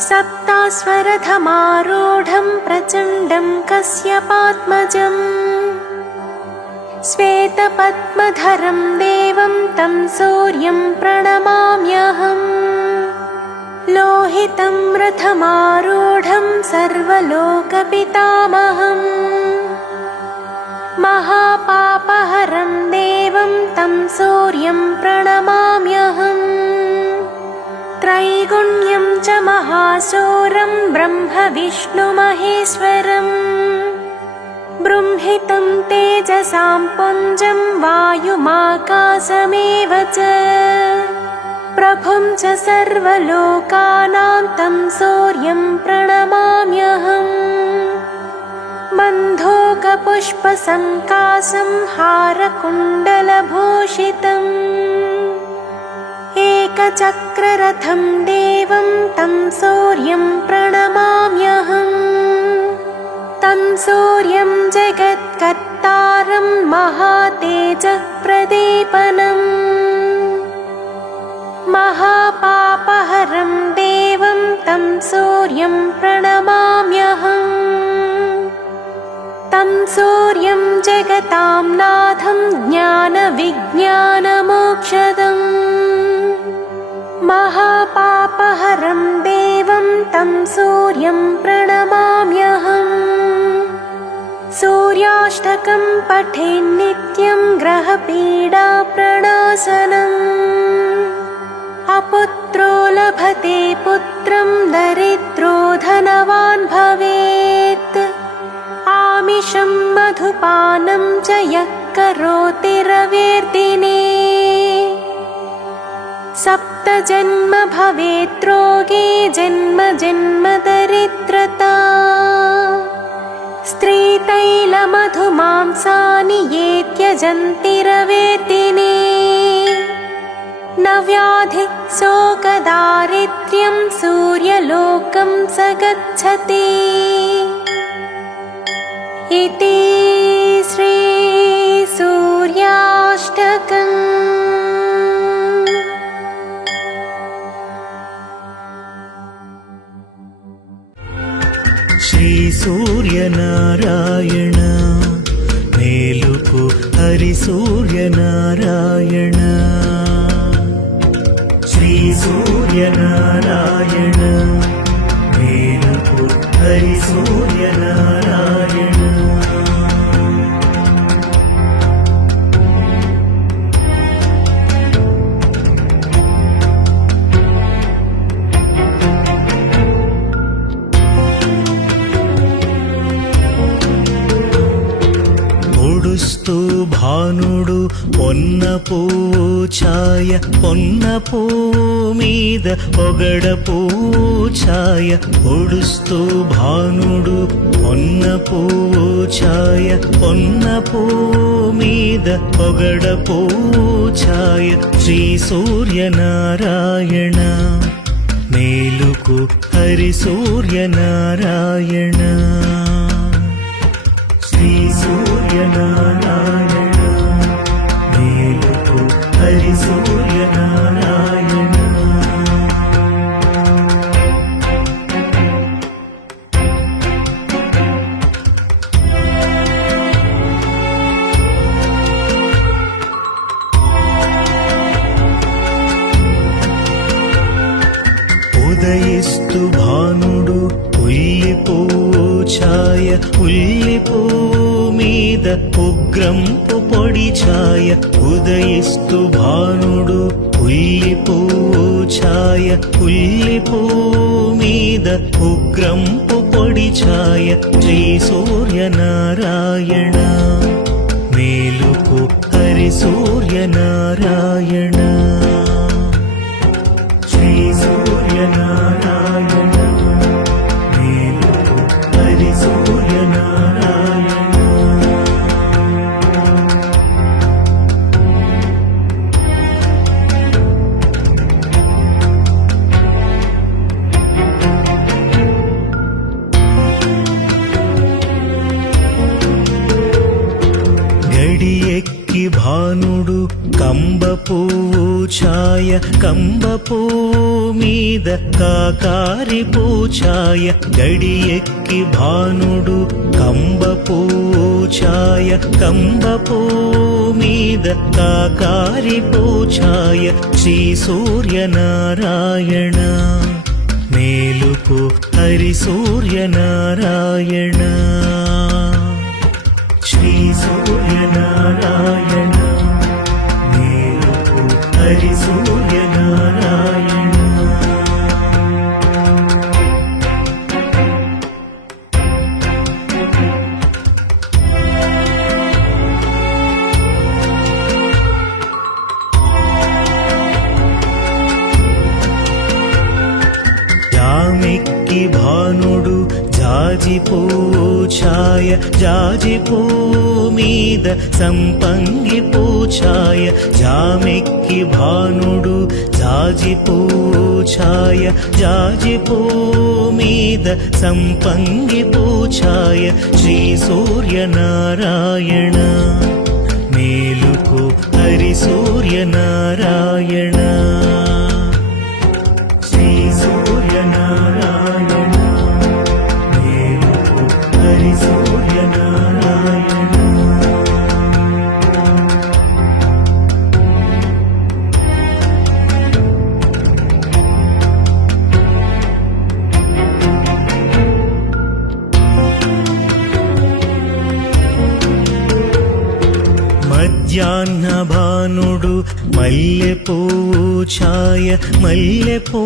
सप्तास्वरथमारूढं प्रचण्डं कश्यपात्मजम् श्वेतपद्मधरं देवं तं सूर्यं प्रणमाम्यहम् लोहितं रथमारूढं सर्वलोकपितामहम् महापापहरं देवं तं सूर्यं प्रणमाम्यहम् त्रैगुण्यं च महाशूरं ब्रह्मविष्णुमहेश्वरम् बृंहितं तेजसां पुञ्जं वायुमाकाशमेव च प्रभुं च सर्वलोकानां तं सूर्यं प्रणमाम्यहम् मन्धोकपुष्पसङ्काशं हारकुण्डलभूषितम् एकचक्ररथं देवं तं सूर्यं प्रणमाम्यहम् तं सूर्यं जगत्कर्तारं महातेजप्रदीपनम् महापापहरं देवं तं सूर्यं प्रणमाम्यहम् तं सूर्यं जगतां नाथं ज्ञानविज्ञानमोक्षदम् महापापहरं देवं तं सूर्यं प्रणमाम्यहम् सूर्याष्टकं पठेन्नित्यं ग्रहपीडाप्रणाशनम् अपुत्रो लभते पुत्रं दरिद्रो धनवान् भवेत् आमिषं मधुपानं च यः करोति रवेर्दिने सप्तजन्म भवेत् रोगे जन्म जन्म दरिद्रता स्त्रीतैलमधुमांसानि ये त्यजन्ति रवेर्दिने न व्याधि शोकदारिद्र्यं सूर्यलोकं स गच्छति इति श्री सूर्याष्टकम्। శ్రీ సూర్యనారాయణ మేలుకు హరి సూర్యనారాయణ శ్రీ సూర్యనారాయణ మేలుకు హరి సూర్యనారాయణ పొడుస్తూ భానుడు పొన్న పువ్వు ఛాయ పొన్న పువ్వు మీద పొగడ పువ్వు ఛాయ పొడుస్తూ భానుడు పొన్న పువ్వు ఛాయ పొన్న పువ్వు మీద పొగడ పువ్వు ఛాయ శ్రీ సూర్యనారాయణ మేలుకు హరి సూర్యనారాయణ శ్రీ సూర్యనారాయణ మేలుకు హరి సూర్యనారాయణ ఉదయిస్తు భానుడు ఉల్లి పువ్వు ఛాయ ఉల్లి పువ్వు మీద ఉగ్రంపు పొడి ఛాయ ఉదయిస్తు భానుడు ఉల్లి పువ్వు ఛాయ ఉల్లి పువ్వు మీద ఉగ్రంపు పొడి ఛాయ శ్రీ సూర్యనారాయణ మేలుకు హరి సూర్యనారాయణ శ్రీ సూర్యనారాయణ మేలుకు హరి సూర్యనారాయణ గడి ఎక్కి భానుడు కంబ పువ్వు కంబపు మీద కాకారి పూచాయ గడియెక్కి భానుడు కంబపు ఛాయ కంబపు మీద కాకారి పూచాయ శ్రీ సూర్యనారాయణ మేలుకు హరి సూర్యనారాయణ శ్రీ సూర్యనారాయణ మేలుకు హరి సూర్యనారాయణ జామెక్కి భానుడు జాజి పూఛాయ జాజి పూ మీద సంపంగి పూఛాయ జామెక్కి భానుడు జాజి పూఛాయ జాజి పూ మీద సంపంగి పూఛాయ శ్రీ సూర్యనారాయణ మేలుకు హరి సూర్యనారాయణ శ్రీ సూర్యనారాయణ మేలుకు హరి సూర్యనారాయణ మధ్యాహ్న భానుడు మల్లె పూఛాయ మల్లె పూ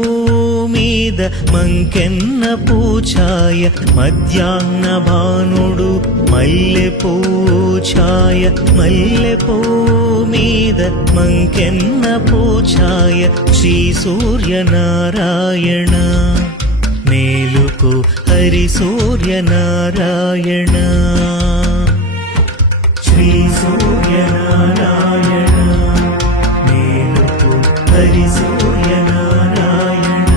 మీద మంకెన్న పూఛాయ మధ్యాహ్న భానుడు మల్లె పూఛాయ మల్లె పూ మీద మంకెన్న పూఛాయ శ్రీ సూర్యనారాయణ మేలుకు హరి సూర్యనారాయణ శ్రీ సూర్యనారాయణ మేలుకు హరి సూర్యనారాయణ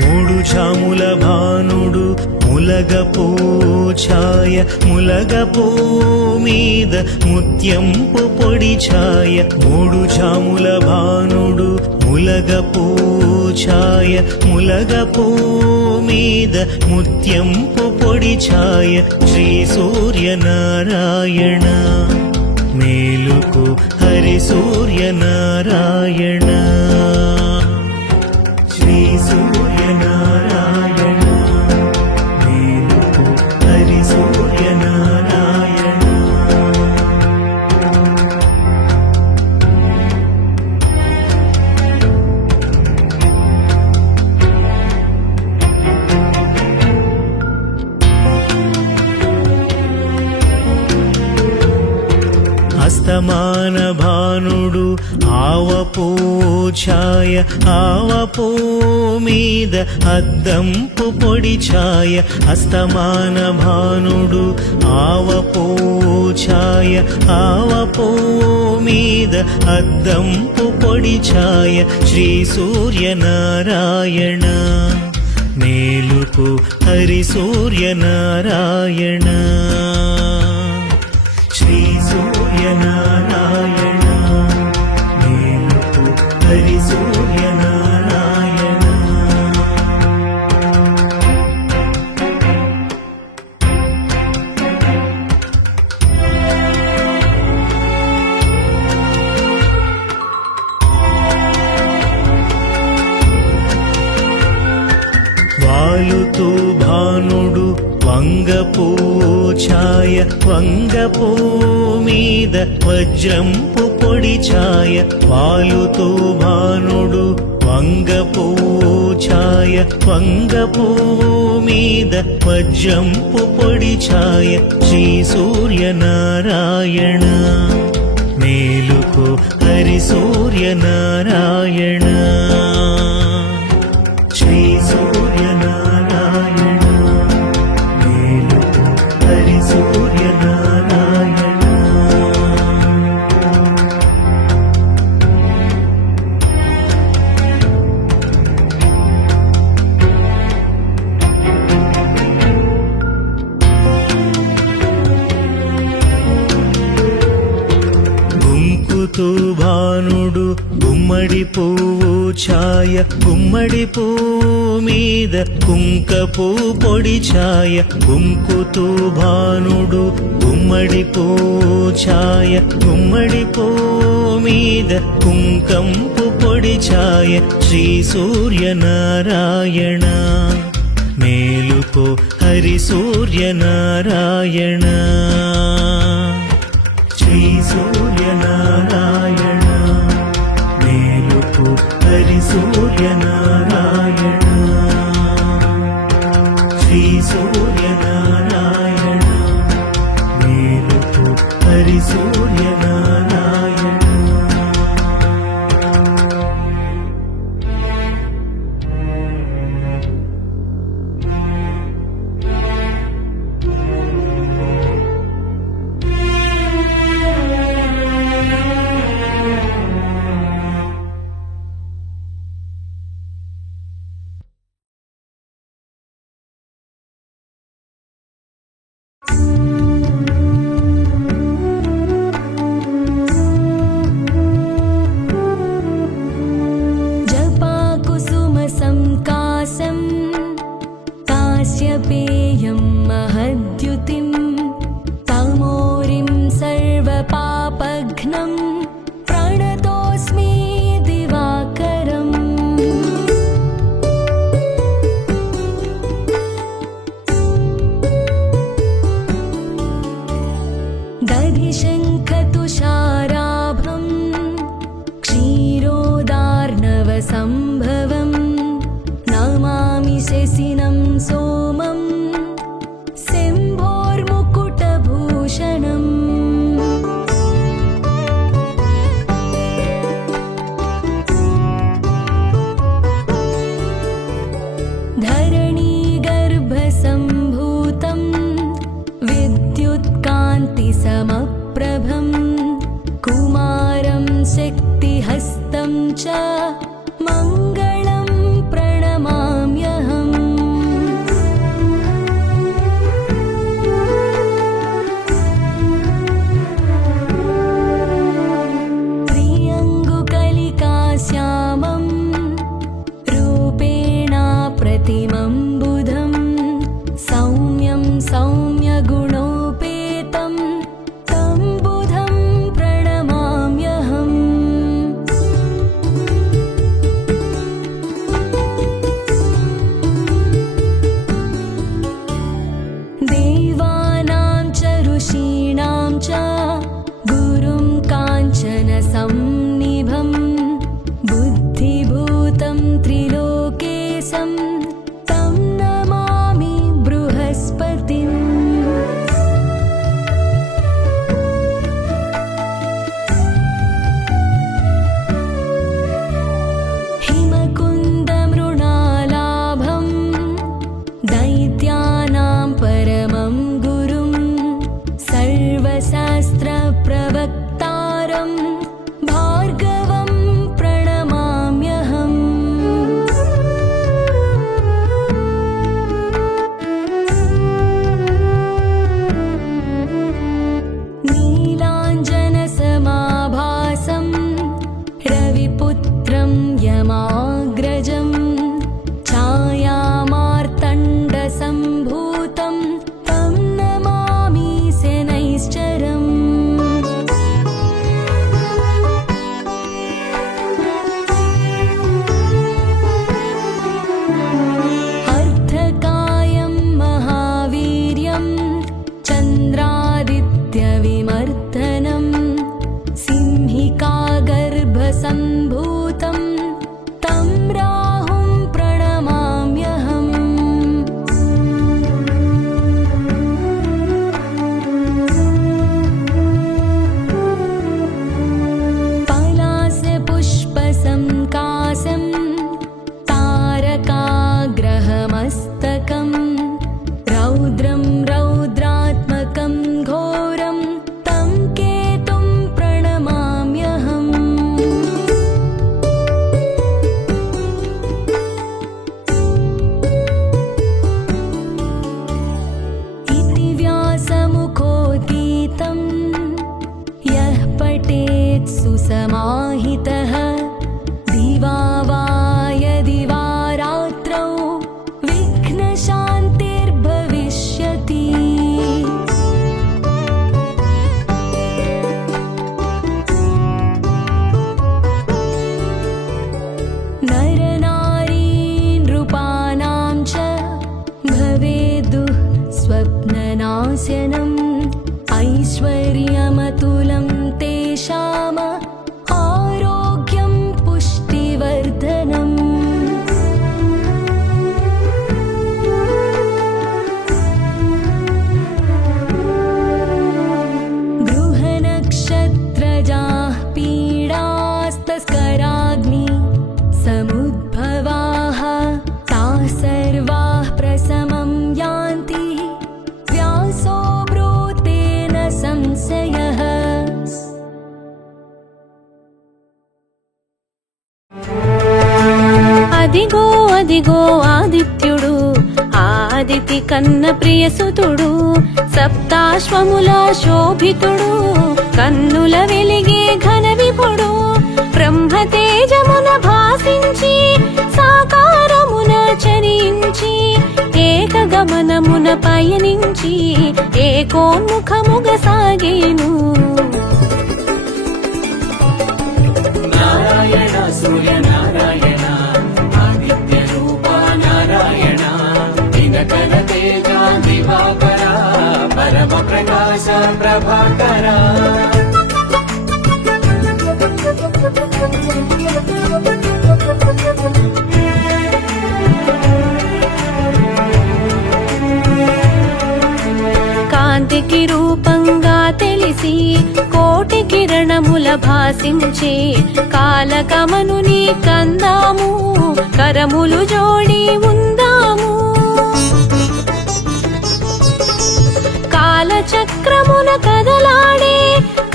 మూడు జాముల భానుడు ములగ పూఛాయ ములగ పూ మీద ముత్యంపు పొడి ఛాయ మూడు జాముల భానుడు ములగ పూఛాయ ములగ పూ మీద ముత్యంపు పొడి ఛాయ శ్రీ సూర్యనారాయణ మేలుకు హరి సూర్యనారాయణ శ్రీ సూర్యనారాయణ మేలుకు హరి సూర్యనారాయణ అస్తమాన భానుడు ఆవ పూఛాయ ఆవ పూ మీద అద్దంపు పొడి ఛాయ అస్తమాన భానుడు ఆవ పూఛాయ ఆవ పూ మీద అద్దంపు పొడి ఛాయ శ్రీ సూర్యనారాయణ మేలుకు హరి సూర్యనారాయణ శ్రీ సూర్యనారాయణ మేలుకు హరి సూర్యనారాయణ వాలుతూ భానుడు వంగ పూఛాయ వంగ పూ మీద వజ్రంపు పొడి ఛాయ వాలుతూ భానుడు వంగ పూఛాయ వంగ పూ మీద వజ్రంపు పొడి ఛాయ శ్రీ సూర్యనారాయణ మేలుకు హరి సూర్యనారాయణ శ్రీ సూర్యనారాయణ మేలుకు హరి సూర్యనారాయణ గుమ్మడి పువ్వు ఛాయ గుమ్మడి పువ్వు మీద కుంకపు పొడి ఛాయ గుంకుతూ భానుడు గుమ్మడి పువ్వు ఛాయ గుమ్మడి పువ్వు మీద కుంకంపు పొడి ఛాయ శ్రీ సూర్యనారాయణ మేలుకో హరి సూర్యనారాయణ శ్రీ సూర్యనారాయణ మేలుకో హరి సూర్యనారాయణ శ్రీ సూర్యనారాయణ మేలుకో హరి సూర్యనారాయణ जपाकुसुमसङ्कासं कास्यपेयं महद्युतिं तमोरिं सर्वपापघ्नं प्रणतोऽस्मि दिवाकरम् दधिशङ्खतुषाराभं क्षीरोदार्णवसम्भवं नमामि शशिनं सोमं शम्भोर्मुकुटभूषणम् धरणीगर्भसम्भूतं विद्युत्कान्तिसमप्रभं कुमारं शक्तिहस्तं च मङ्गलं प्रणमाम्यहम् त्र्यङ्गुकलिकाश्यामं रूपेण प्रतिमं बुधं सौम्यं सौम्यगुणोपेतं तं बुधं प्रणमाम्यहम् देवानां च ऋषीणां च गुरुं काञ्चनसंनिभं बुद्धिभूतं त्रिलोकेशं तं नमामि बृहस्पतिम् हिमकुन्दमृणालाभं दैत्यानां परमं गुरुं सर्वशास्त्रप्रवक्तारं भार्गवं प्रणमाम्यहम् नीलाञ्जनसमाभासं रविपुत्रं यमाग्रजं छायामार्तण्डसम्भूतं तं नमामि शनैश्चरम् अर्धकायं महावीर्यं चन्द्रादित्यविमर्दनं सिंहिकागर्भसम्भूतं तं राहुं प्रणमाम्यहम् पलाशपुष्पसङ्कासं तारकाग्रहमस्तकं रौद्रं रौद्रात्मकं घोरं तं केतुं प्रणमाम्यहम् అదిగో ఆదిత్యుడు ఆదితి కన్న ప్రియసుతుడు సప్తాశ్వముల శోభితుడు కన్నుల వెలిగే ఘన విపుడు బ్రహ్మతేజమున భాసించి సాకారమున చరించి ఏకగమనమున పయనించి ఏకోన్ముఖముగ సాగేను. నారాయణ సూర్య నారాయణ ఆదిత్య రూప నారాయణ దినకర తేజ దివాకర పరమ ప్రకాశ ప్రభాకర. కాంతికి రూపంగా తెలిసి కోటి కిరణముల భాసించే కాలకమనుని కందాము కరములు జోడి ఉందాము. కాలచక్రమున కదలాడే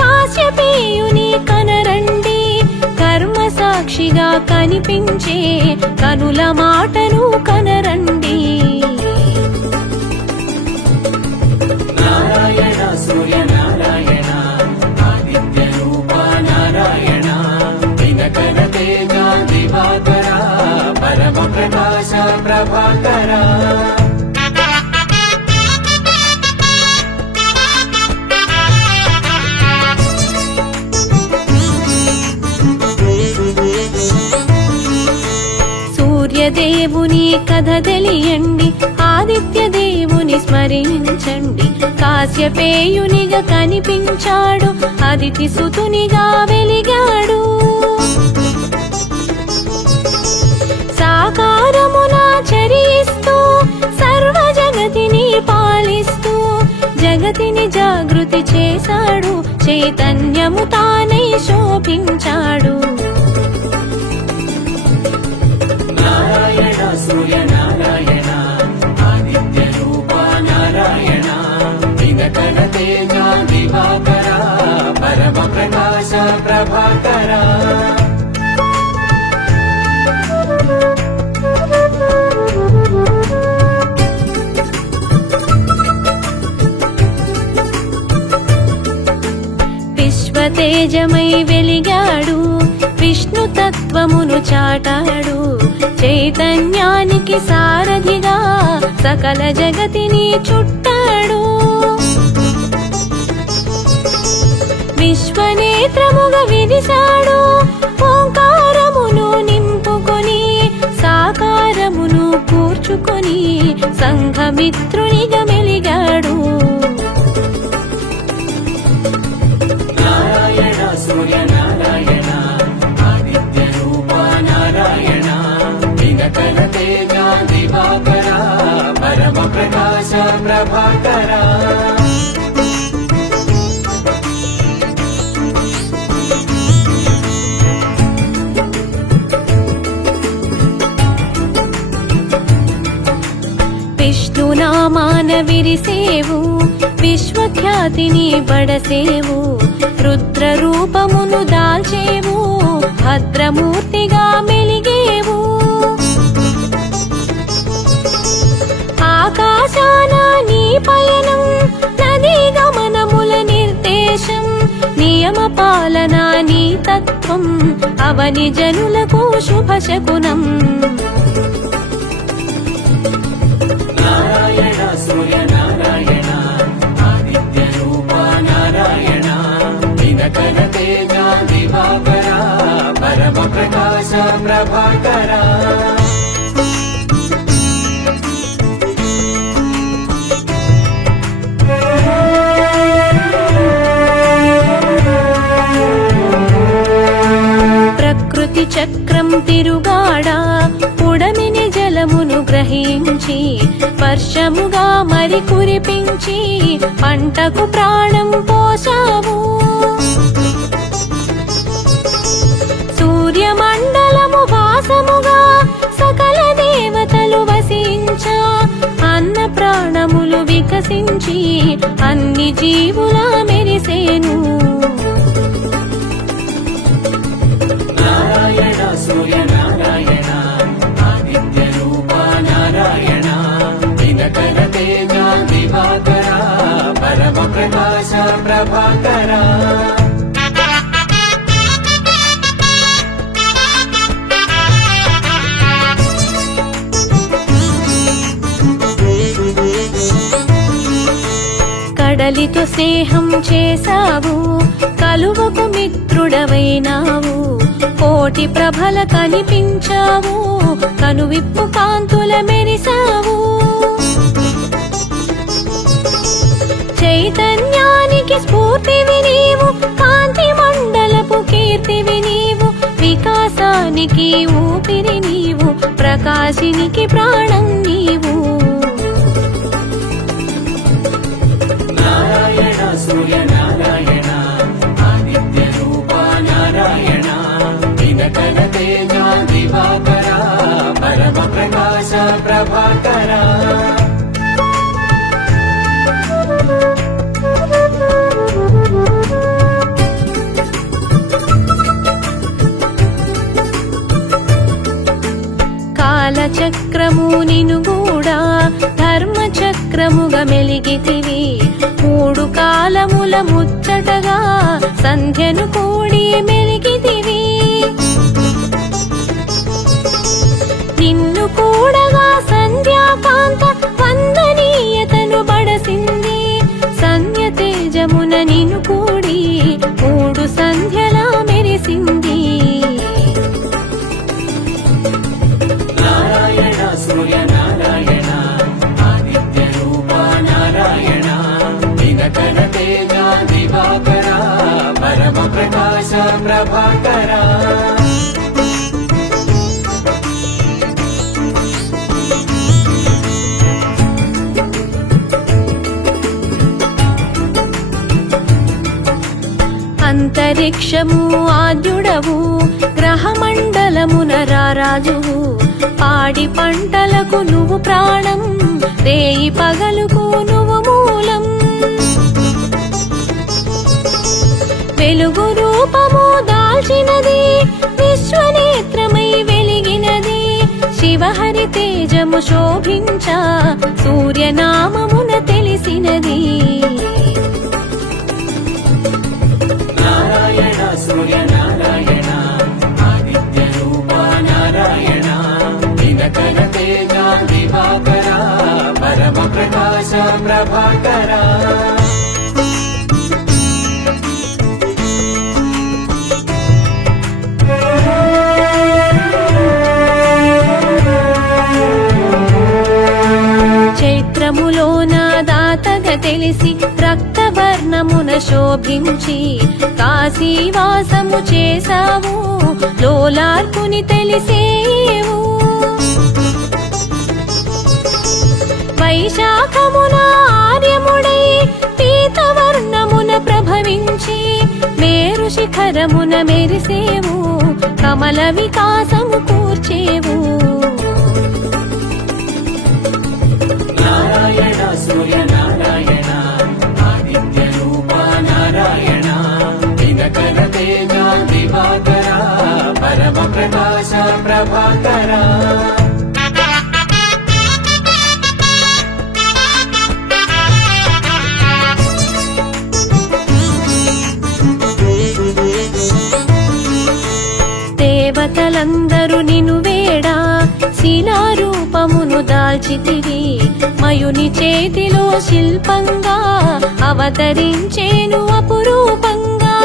కాశ్యపేయుని కనరండి కర్మ సాక్షిగా కనిపించే కనుల మాటను కనరండి. నారాయణ సూర్య నారాయణ ఆదిత్య రూప నారాయణ దినకర తేజ దివాకర పరమ ప్రకాశ ప్రభాకర. సూర్యదేవుని కథ తెలియండి ఆదిత్య దేవుని స్మరించండి. కాశ్యపేయునిగా కనిపించాడు అదితి సుతునిగా వెలిగాడు. సాకారమున చరిస్తూ సర్వ జగతిని పాలిస్తూ జగతిని జాగృతి చేశాడు చైతన్యము తానై శోభించాడు. నారాయణ సూర్య నారాయణ ఆదిత్య రూప నారాయణ దినకర తేజ దివాకర పరమ ప్రకాశ ప్రభాకర. విశ్వతేజమై వెలిగాడు విష్ణు తత్వమును చాటాడు చైతన్యానికి సారథిగా సకల జగతిని చుట్టాడు. విశ్వనేత్రముగా విరిశాడు ఓంకారమును నింపుకొని సాకారమును కూర్చుకొని సంఘమిత్రునిగా మెలిగాడు. నారాయణ సూర్య నారాయణ ఆదిత్య రూప నారాయణ దినకర తేజ దివాకర పరమ ప్రకాశ ప్రభాకర. విష్ణునామాన విరిసేవు విశ్వఖ్యాతిని బడసేవు రుద్ర రూపమును దాల్చేవు భద్రమూర్తిగా మెలిగేవు. ఆకాశాన నీ పయనం నదీ గమనముల నిర్దేశం నియమ పాలన నీ తత్వం అవని జనులకు శుభశకునం. నారాయణ సూర్య నారాయణ ఆదిత్య రూప నారాయణ దినకర తేజ దివాకర పరమ ప్రకాశ ప్రభాకర. ప్రకృతి చక్రం తిరుగాడా పుడమిని జలమును గ్రహించి వర్షముగా మరి కురిపించి పంటకు ప్రాణం పోసావు. సూర్యమండలము వాసముగా సకల దేవతలు వసించా అన్న ప్రాణములు వికసించి అన్ని జీవుల మెరిసేను. నారాయణ సూర్య నారాయణ ఆదిత్య ప్రభాకరా కడలితో స్నేహం చేసావు, కలువకు మిత్రుడవైనావు, కోటి ప్రభల కనిపించావు, కనువిప్పు కాంతుల మెరిసావు. చైతన్యానికి స్ఫూర్తివి నీవు, కాంతి మండలపు కీర్తివి నీవు, వికాసానికి ఊపిరి నీవు, ప్రకాశినికి ప్రాణం నీవు. నారాయణ సూర్య నారాయణ ఆదిత్య రూప నారాయణ దినకర తేజ దివాకరా పరమ ప్రకాశ ప్రభాకరా కాలచక్రము నిను కూడా ధర్మచక్రముగా మెలిగితివి, మూడు కాలముల ముచ్చటగా సంధ్యను కూడి మెలిగితివి. నిన్ను కూడగా సంధ్యాకాంత వందనీయతను బడసింది, సంధ్య తేజమున నిన్ను కూడి మూడు సంధ్యలా మెరిసింది. నారాయణ సూర్య నారాయణ ఆదిత్య రూప నారాయణ దినకర తేజ దివాకరా పరమ ప్రకాశ ప్రభాకరా అంతరిక్షము ఆద్యుడవు, గ్రహమండలమున రారాజువు, పాడి పంటలకు నువ్వు ప్రాణం, రేయి పగలుకు నువ్వు మూలం. వెలుగు రూపము దాల్చినది, విశ్వనేత్రమై వెలిగినది, శివహరి తేజము శోభించ సూర్యనామమున తెలిసినది. నారాయణ సూర్య నారాయణ ఆదిత్య రూప నారాయణ దినకర తేజ దివాకరా పరమ ప్రకాశ ప్రభాకరా చైత్రములోన దాతగా తెలిసి రక్తవర్ణమున శోభించి కాశీవాసము చేసావు, లోలార్పుని తెలిసేవు. వైశాఖమున ఆర్యముడై పీతవర్ణమున ప్రభవించి మేరు శిఖరమున మెరిసేవు, కమల వికాసము కూర్చేవు. నారాయణ సూర్య నారాయణ ఆదిత్య రూప నారాయణ దినకర తేజ దివాకరా పరమ ప్రకాశ ప్రభాకరా దేవతలందరూ నిను వేడా శిలారూపమును దాల్చితివి, మయుని చేతిలో శిల్పంగా అవతరించేను అపురూపంగా.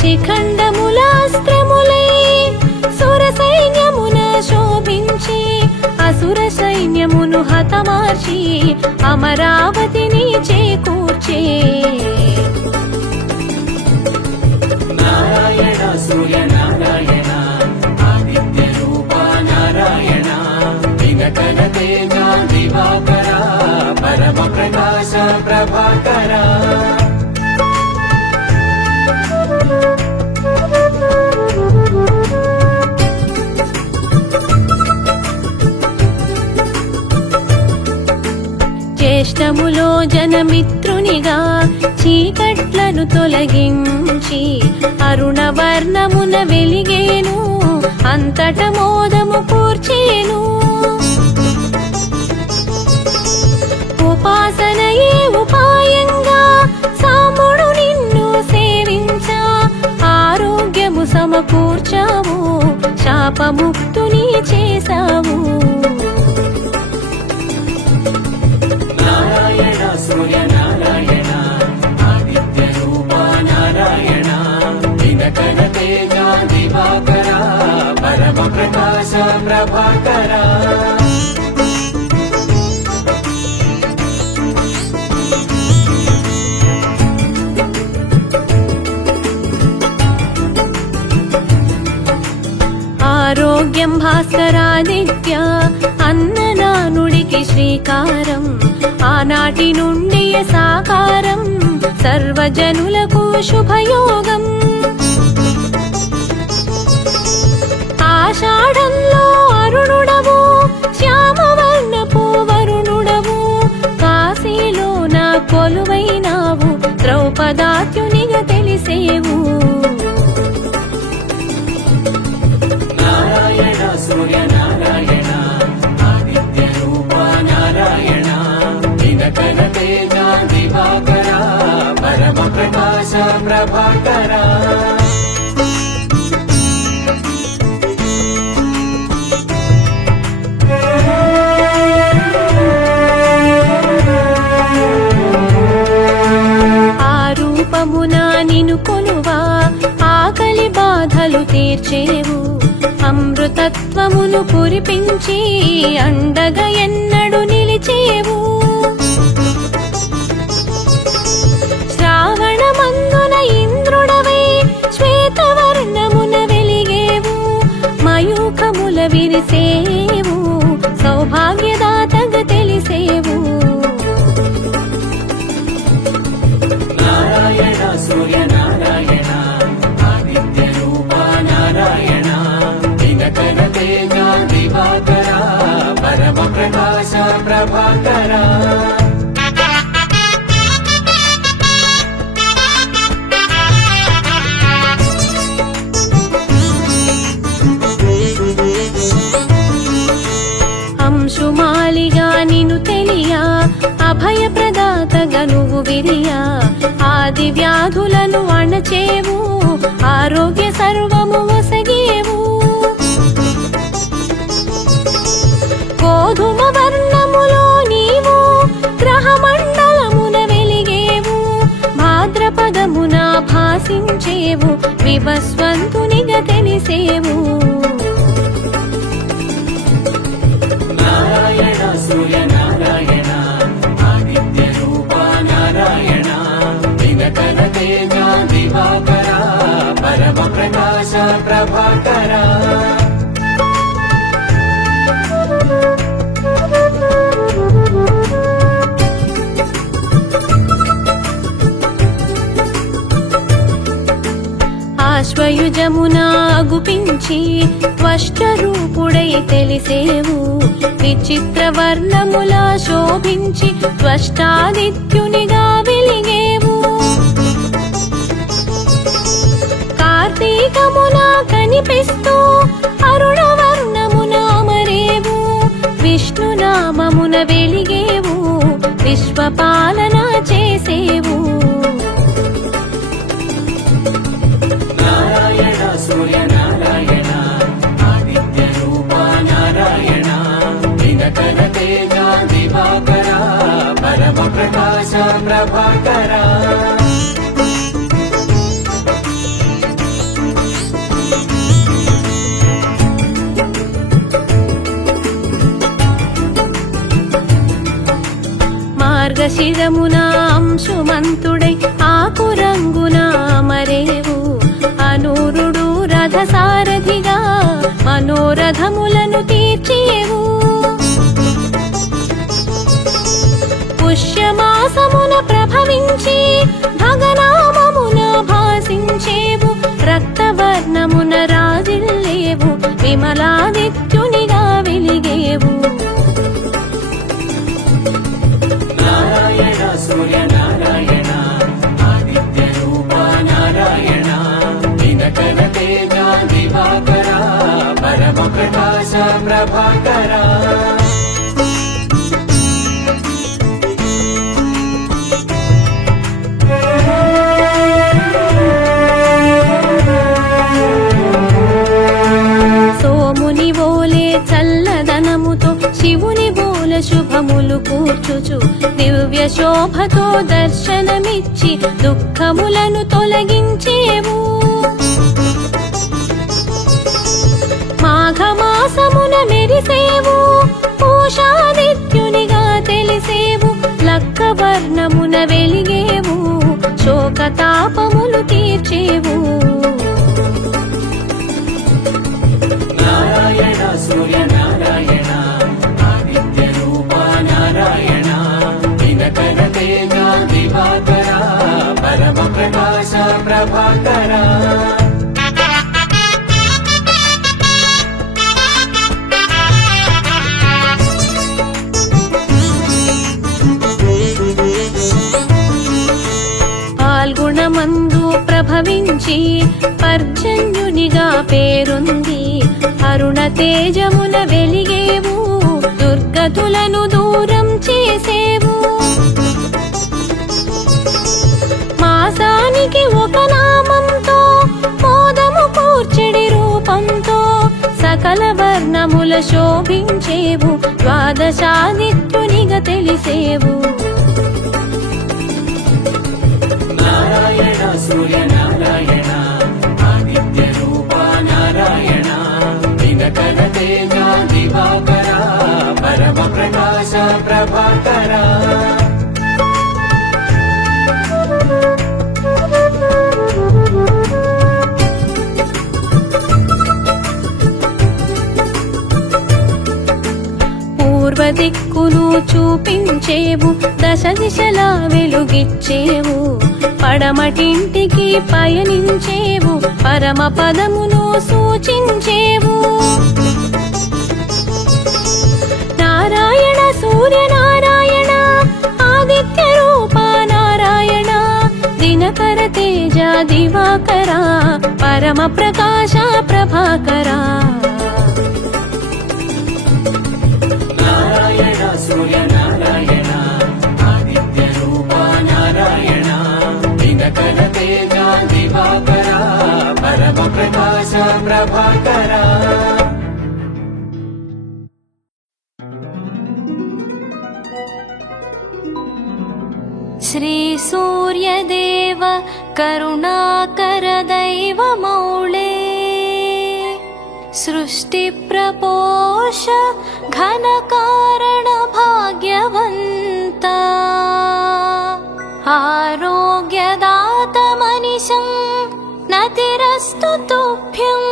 శిఖండముల అస్త్రములై సుర సైన్యమున శోభించి అసుర సైన్యమును హతమార్చి అమరావతిని చేకూర్చే. నారాయణ సూర్య నారాయణ ఆదిత్య రూప నారాయణ దినకర తేజ దివాకరా పరమ ప్రకాశ ప్రభాకరా జ్యేష్ఠములో జనమిత్రునిగా చీకట్లను తొలగించి అరుణవర్ణమున వెలిగేను, అంతట మోదము కూర్చేను. ఉపాసన దయయే ఉపాయంగా సాంబుడు నిన్ను సేవించా ఆరోగ్యము సమకూర్చావు శాపముక్తుని చేశావు నారాయణ సూర్య నారాయణ ఆదిత్య రూప నారాయణ దినకర తేజ దివాకర పరమ ప్రకాశ ప్రభాకర ఆరోగ్యం భాస్కరాదిత్య అన్ననానుడికి శ్రీకారం ఆనాటి నుండి సాకారం సర్వజనులకు శుభయోగం ఆషాఢంలో అరుణుడవు శ్యామవర్ణపు వరుణుడవు కాశీలో నా కొలువైనావు ద్రౌపదాత్యునిగా తెలిసేవు నారాయణ సూర్య నారాయణ ఆదిత్య రూప నారాయణ దినకర తేజ దివాకర పరమ ప్రకాశ ప్రభాకర ఆ రూపమున నిను కొలువా ఆకలి బాధలు తీర్చేవు అమృతత్వమును కురిపించి అండగా ఎన్నడు నిలిచేవు శ్రావణమందున ఇంద్రుడవై శ్వేతవర్ణమున వెలిగేవు మయూఖముల విరిసేవు సౌభాగ్యదాతగా తెలిసేవు నారాయణ సూర్య నారాయణ ఆదిత్య రూప నారాయణ దినకర తేజ దివాకర పరమ ప్రకాశ ప్రభాకర అంశుమాలిగా నిను తెలియా అభయప్రదాతగా నువ్వు విరియా ఆది వ్యాధులను అణచేవు ఆరోగ్య సర్వము ఒసగేవు గోధుమ వర్ణములో నీవు గ్రహమండలమున వెలిగేవు భాద్రపదమున భాసించేవు వివస్వంతునిగా తెలిసేవు నారాయణ సూర్య నారాయణ ఆదిత్య రూప నారాయణ దినకర తేజ దివాకర పరమ ప్రకాశ ప్రభాకర ఆశ్వయుజమున గుపించి త్వష్టరూపుడై తెలిసేవు విచిత్ర వర్ణములా శోభించి త్వష్టాదిత్యునిగా వెలిగేవు కార్తీకమున కనిపిస్తూ అరుణవర్ణమున అమరేవు విష్ణునామమున వెలిగేవు విశ్వపాలన చేసేవు నారాయణ సూర్య నారాయణ ఆదిత్య రూప నారాయణ దినకర తేజ దివాకర పరమ ప్రకాశ ప్రభాకర మార్గశిరమున అంశుమంతుడై ఆకురంగున మరేవు అనూరుడు రథసారథిగా మనోరథములను తీర్చేవు పుష్యమాసమున ప్రభవించి భగనామమున భాసించేవు రక్తవర్ణమున రాజిల్లేవు విమలాదిత్యునిగా వెలిగేవు నారాయణ సూర్య నారాయణ ఆదిత్య రూప నారాయణ దినకర తేజ దివాకర పరమ ప్రకాశ ప్రభాకర రథములు కూర్చుచు దివ్య శోభతో దర్శనమిచ్చి దుఃఖములను తొలగించేవు. మాఘమాసమున మెరిసేవు, పూషాదిత్యునిగా తెలిసేవు, లక్క వర్ణమున వెలిగేవు, శోకతాపములు తీర్చేవు. నారాయణ సూర్య నారాయణ ఆదిత్య రూప నారాయణ దినకర తేజ దివాకర పరమ ప్రకాశ ప్రభాకర. పాల్గొనమందు ప్రభవించి పర్జన్యునిగా పేరుంది, అరుణ తేజమున వెలిగేవు, దుర్గతులను దూరం చేసేవు. మాసానికి ఒక నామంతో మోదము కూర్చెడి రూపంతో సకల వర్ణముల శోభించేవు, ద్వాదశాదిత్యునిగా తెలిసేవు. నారాయణ సూర్య నారాయణ ఆదిత్య రూప నారాయణ దినకర తేజ దివాకర పరమ ప్రకాశ ప్రభాకర. పూర్వదిక్కును చూపించేవు, దశ దిశలా వెలుగిచ్చేవు, పడమటింటికి పయనించేవు, పరమ పదమును సూచించేవు. నారాయణ సూర్య నారాయణ ఆదిత్య రూప నారాయణ దినకర తేజ దివాకర పరమ ప్రకాశ ప్రభాకర. నారాయణ సూర్య నారాయణ ఆదిత్య రూప నారాయణ దినకర తేజ దివాకర పరమ ప్రకాశ ప్రభాకర. శ్రీ సూర్యదేవ కరుణాకర దైవమౌళే సృష్టి ప్రపోష ఘన కారణ భాగ్యవంత ఆరోగ్యదాత మనిషం నతిరస్తు తుభ్యం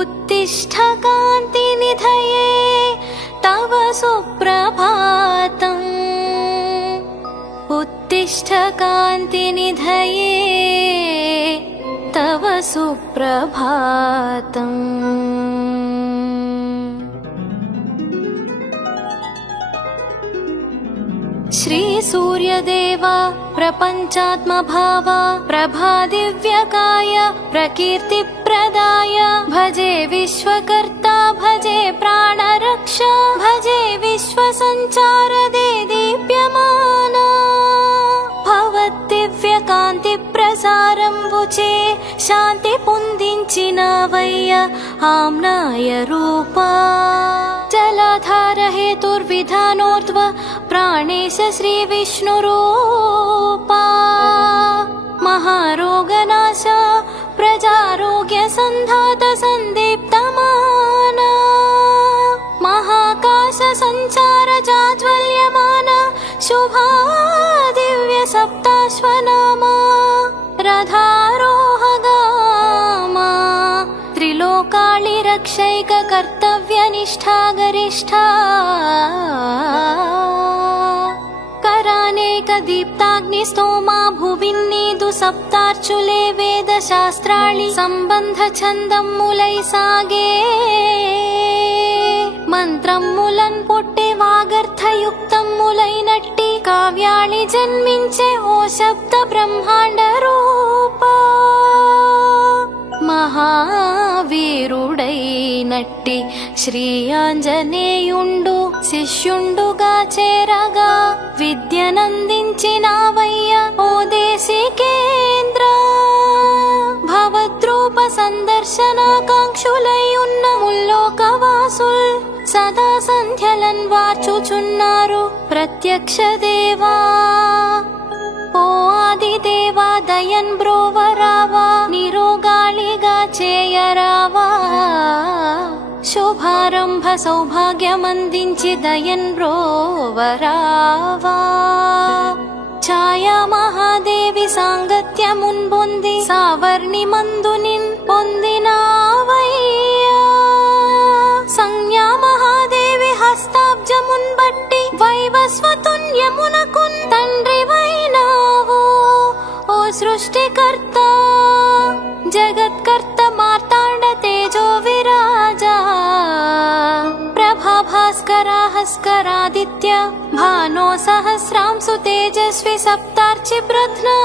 ఉత్తిష్ఠ కాంతి నిధయే తవ సుప్రభాతం ఉత్తిష్ఠ కాంతి నిధయే తవ సుప్రభాతం. శ్రీ సూర్యదేవ ప్రపంచాత్మ భావ ప్రభా దివ్యకాయ ప్రకీర్తి ప్రదాయ భజే విశ్వకర్త భజే ప్రాణరక్ష భజే విశ్వ సంచార దే దీప్యమాన భవద్దివ్య కాంతి ప్రసారంబుచే శాంతి పొందించినవయ్య ఆమ్నాయ రూపా జలాధార హేతుర్విధానోర్ధ్వ ప్రాణేశ శ్రీ విష్ణురూపా మహారోగనాశ ప్రజారోగ్య సంధాత సందీప్తమాన మహాకాశ సంచార జాజ్వల్యమాన శుభా దివ్య సప్తాశ్వనామా రథారోహగామా త్రిలోకాళి రక్షైక కర్తవ్య నిష్ఠా గరిష్ఠా కరానేక దీప్తాగ్ని స్తోమా భువిన్నీదు సప్తార్చులే వేద శాస్త్రాళి సంబంధ ఛందమ్ములై సాగే మంత్రమ్ములన్ పుట్టి వాగర్థయుక్తమ్ములైనట్టి కావ్యాళి జన్మించే ఓ శబ్ద బ్రహ్మాండ రూపా మహావీరుడైనట్టి శ్రీ ఆంజనేయుండు శిష్యుండుగా చేరగా విద్యనందించినావయ్య ఓ దేశికేంద్ర భవద్రూప సందర్శనాకాంక్షులై ఉన్న ముల్లోకవాసుల్ సదా సంధ్యలన్ వార్చుచున్నారు ప్రత్యక్ష దేవా. ఓ ఆది దేవా దయన్ బ్రోవరావా, నిరోగాళిగా చేయరావా, శుభారంభ సౌభాగ్యమందించి దయన్ బ్రోవరావా. ఛాయా మహాదేవి సాంగత్యమున్ పొంది సావర్ణి మందునిన్ పొందినావయ్యా. సంజ్ఞా మహాదేవి హస్తాబ్జమున్ బట్టి వైవస్వతుల్యమునకున్ తండ్రివైనావు. ఓ సృష్టికర్త జగత్కర్త మార్తాండ తేజో విరాజా, ప్రభా భాస్కర హస్కరాదిత్య భానో సహస్రాంశు తేజస్వి సప్తార్చి ప్రజ్ఞా.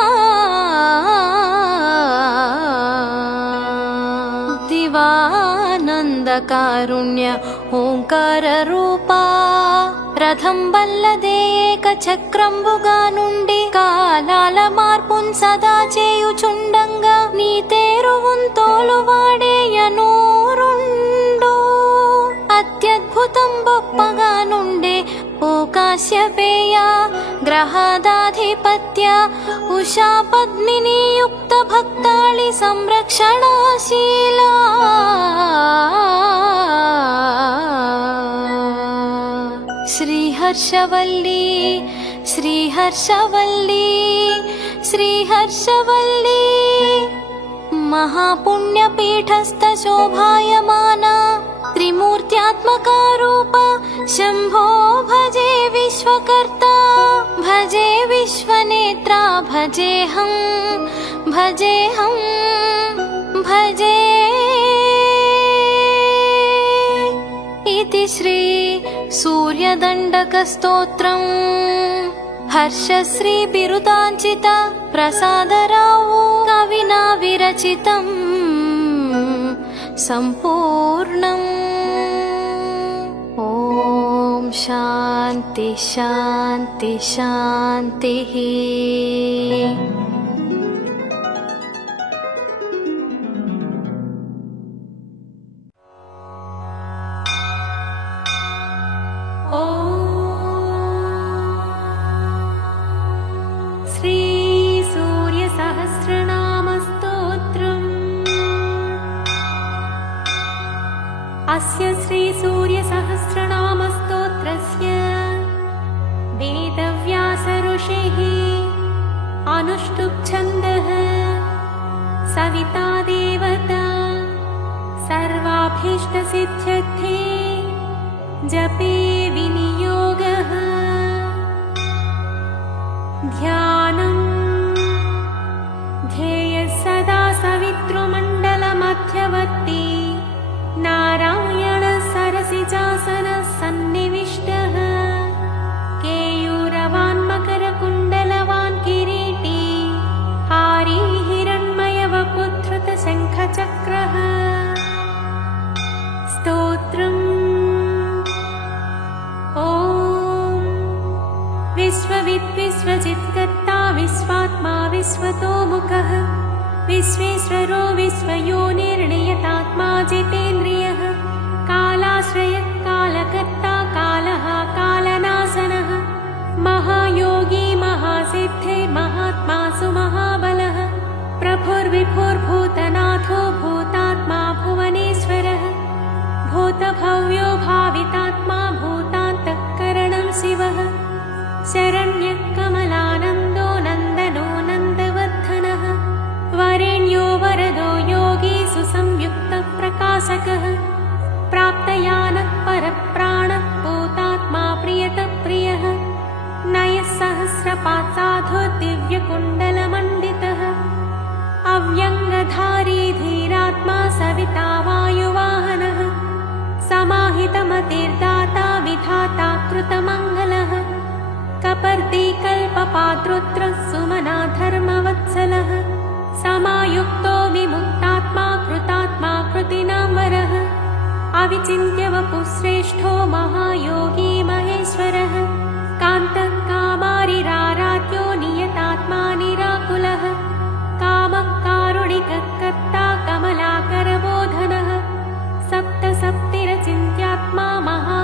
దివానంద కారుణ్య ఓంకార రూపా, రథం బల్లదే ఏక చక్రంబుగా నుండి కాలాల మార్పున్ సదా చేయుచుండంగా నీ తేరువున్ తోలువాడేయనూరుండు. అత్యద్భుతం గొప్పగా నుండే ఓ కాశ్యపేయ గ్రహాదాధిపత్య, ఉషా పద్మిని యుక్త భక్తాళి సంరక్షణాశీలా. శ్రీహర్షవల్లి శ్రీహర్షవల్లి శ్రీహర్షవల్లి, మహాపుణ్యపీఠస్థ శోభాయమానా త్రిమూర్త్యాత్మకా రూప శంభో భజే విశ్వకర్త, భజే విశ్వనేత్రా, భజేహం భజేహం భజే. इति श्री सूर्यदण्डक स्तोत्रम् हर्षश्री बिरुदाञ्चित प्रसादरावो कविना विरचितम् सम्पूर्णम्. ॐ शान्ति शान्ति शान्तिः. श्री सूर्य सहस्रनामस्तोत्रम्. अस्य श्री सूर्य सहस्रनामस्तोत्रस्य वेदव्यास ऋषिः अनुष्टुप् छन्दः सविता देवता सर्वाभीष्टसिद्ध्यर्थे जपे विनियोगः. ध्यानम् ध्येयः सदा सवितृमण्डलमध्यवर्ती नारायण सरसिजासनः सन्निविष्टः. केयूरवान् मकरकुण्डलवान् किरीटी हारी हिरण्मयवपुधृतशङ्खचक्रः. स्तोत्रम्. ॐ विश्वविद्विश्वजित्कर्ता विश्वात्मा विश्वतोमुखः विश्वेश्वरो विश्वयोनिर्नियतात्मा जितेन्द्रियः. कालाश्रयः कालकर्ता कालः कालनाशनः. महायोगी महासिद्धिर्महात्मा सुमहाबलः. प्रभुर्विभुर्भूतनाथो भूतात्मा भुवनेश्वरः. भूतभव्यो भावितात्मा भूतान्तःकरणं शिवः. शरण्यः कमलानन्दो नन्दनो नन्दवर्धनः. वरेण्यो वरदो योगी सुसंयुक्तः प्रकाशकः. प्राप्तयानः परप्राणः भूतात्मा प्रियतप्रियः. नयः सहस्रपात् साधु दिव्यकुण्डलमण्डितः. अव्यङ्गधारी धीरात्मा सविता वायुवाहनः. समाहितमतिर्दाता विधाता कृतमङ्गलः. कपर्दी कल्पपात्रुद्रः सुमना धर्मवत्सलः. समायुक्तो विमुक्तात्मा कृतात्मा कृतिनां वरः. अविचिन्त्य वपुश्रेष्ठो महायोगी महेश्वरः. कान्तः कामारिराराध्यो नियतात्मा निराकुलः. कामः कारुणिकः कर्ता कमलाकरबोधनः. सप्तसप्तिरचिन्त्यात्मा महा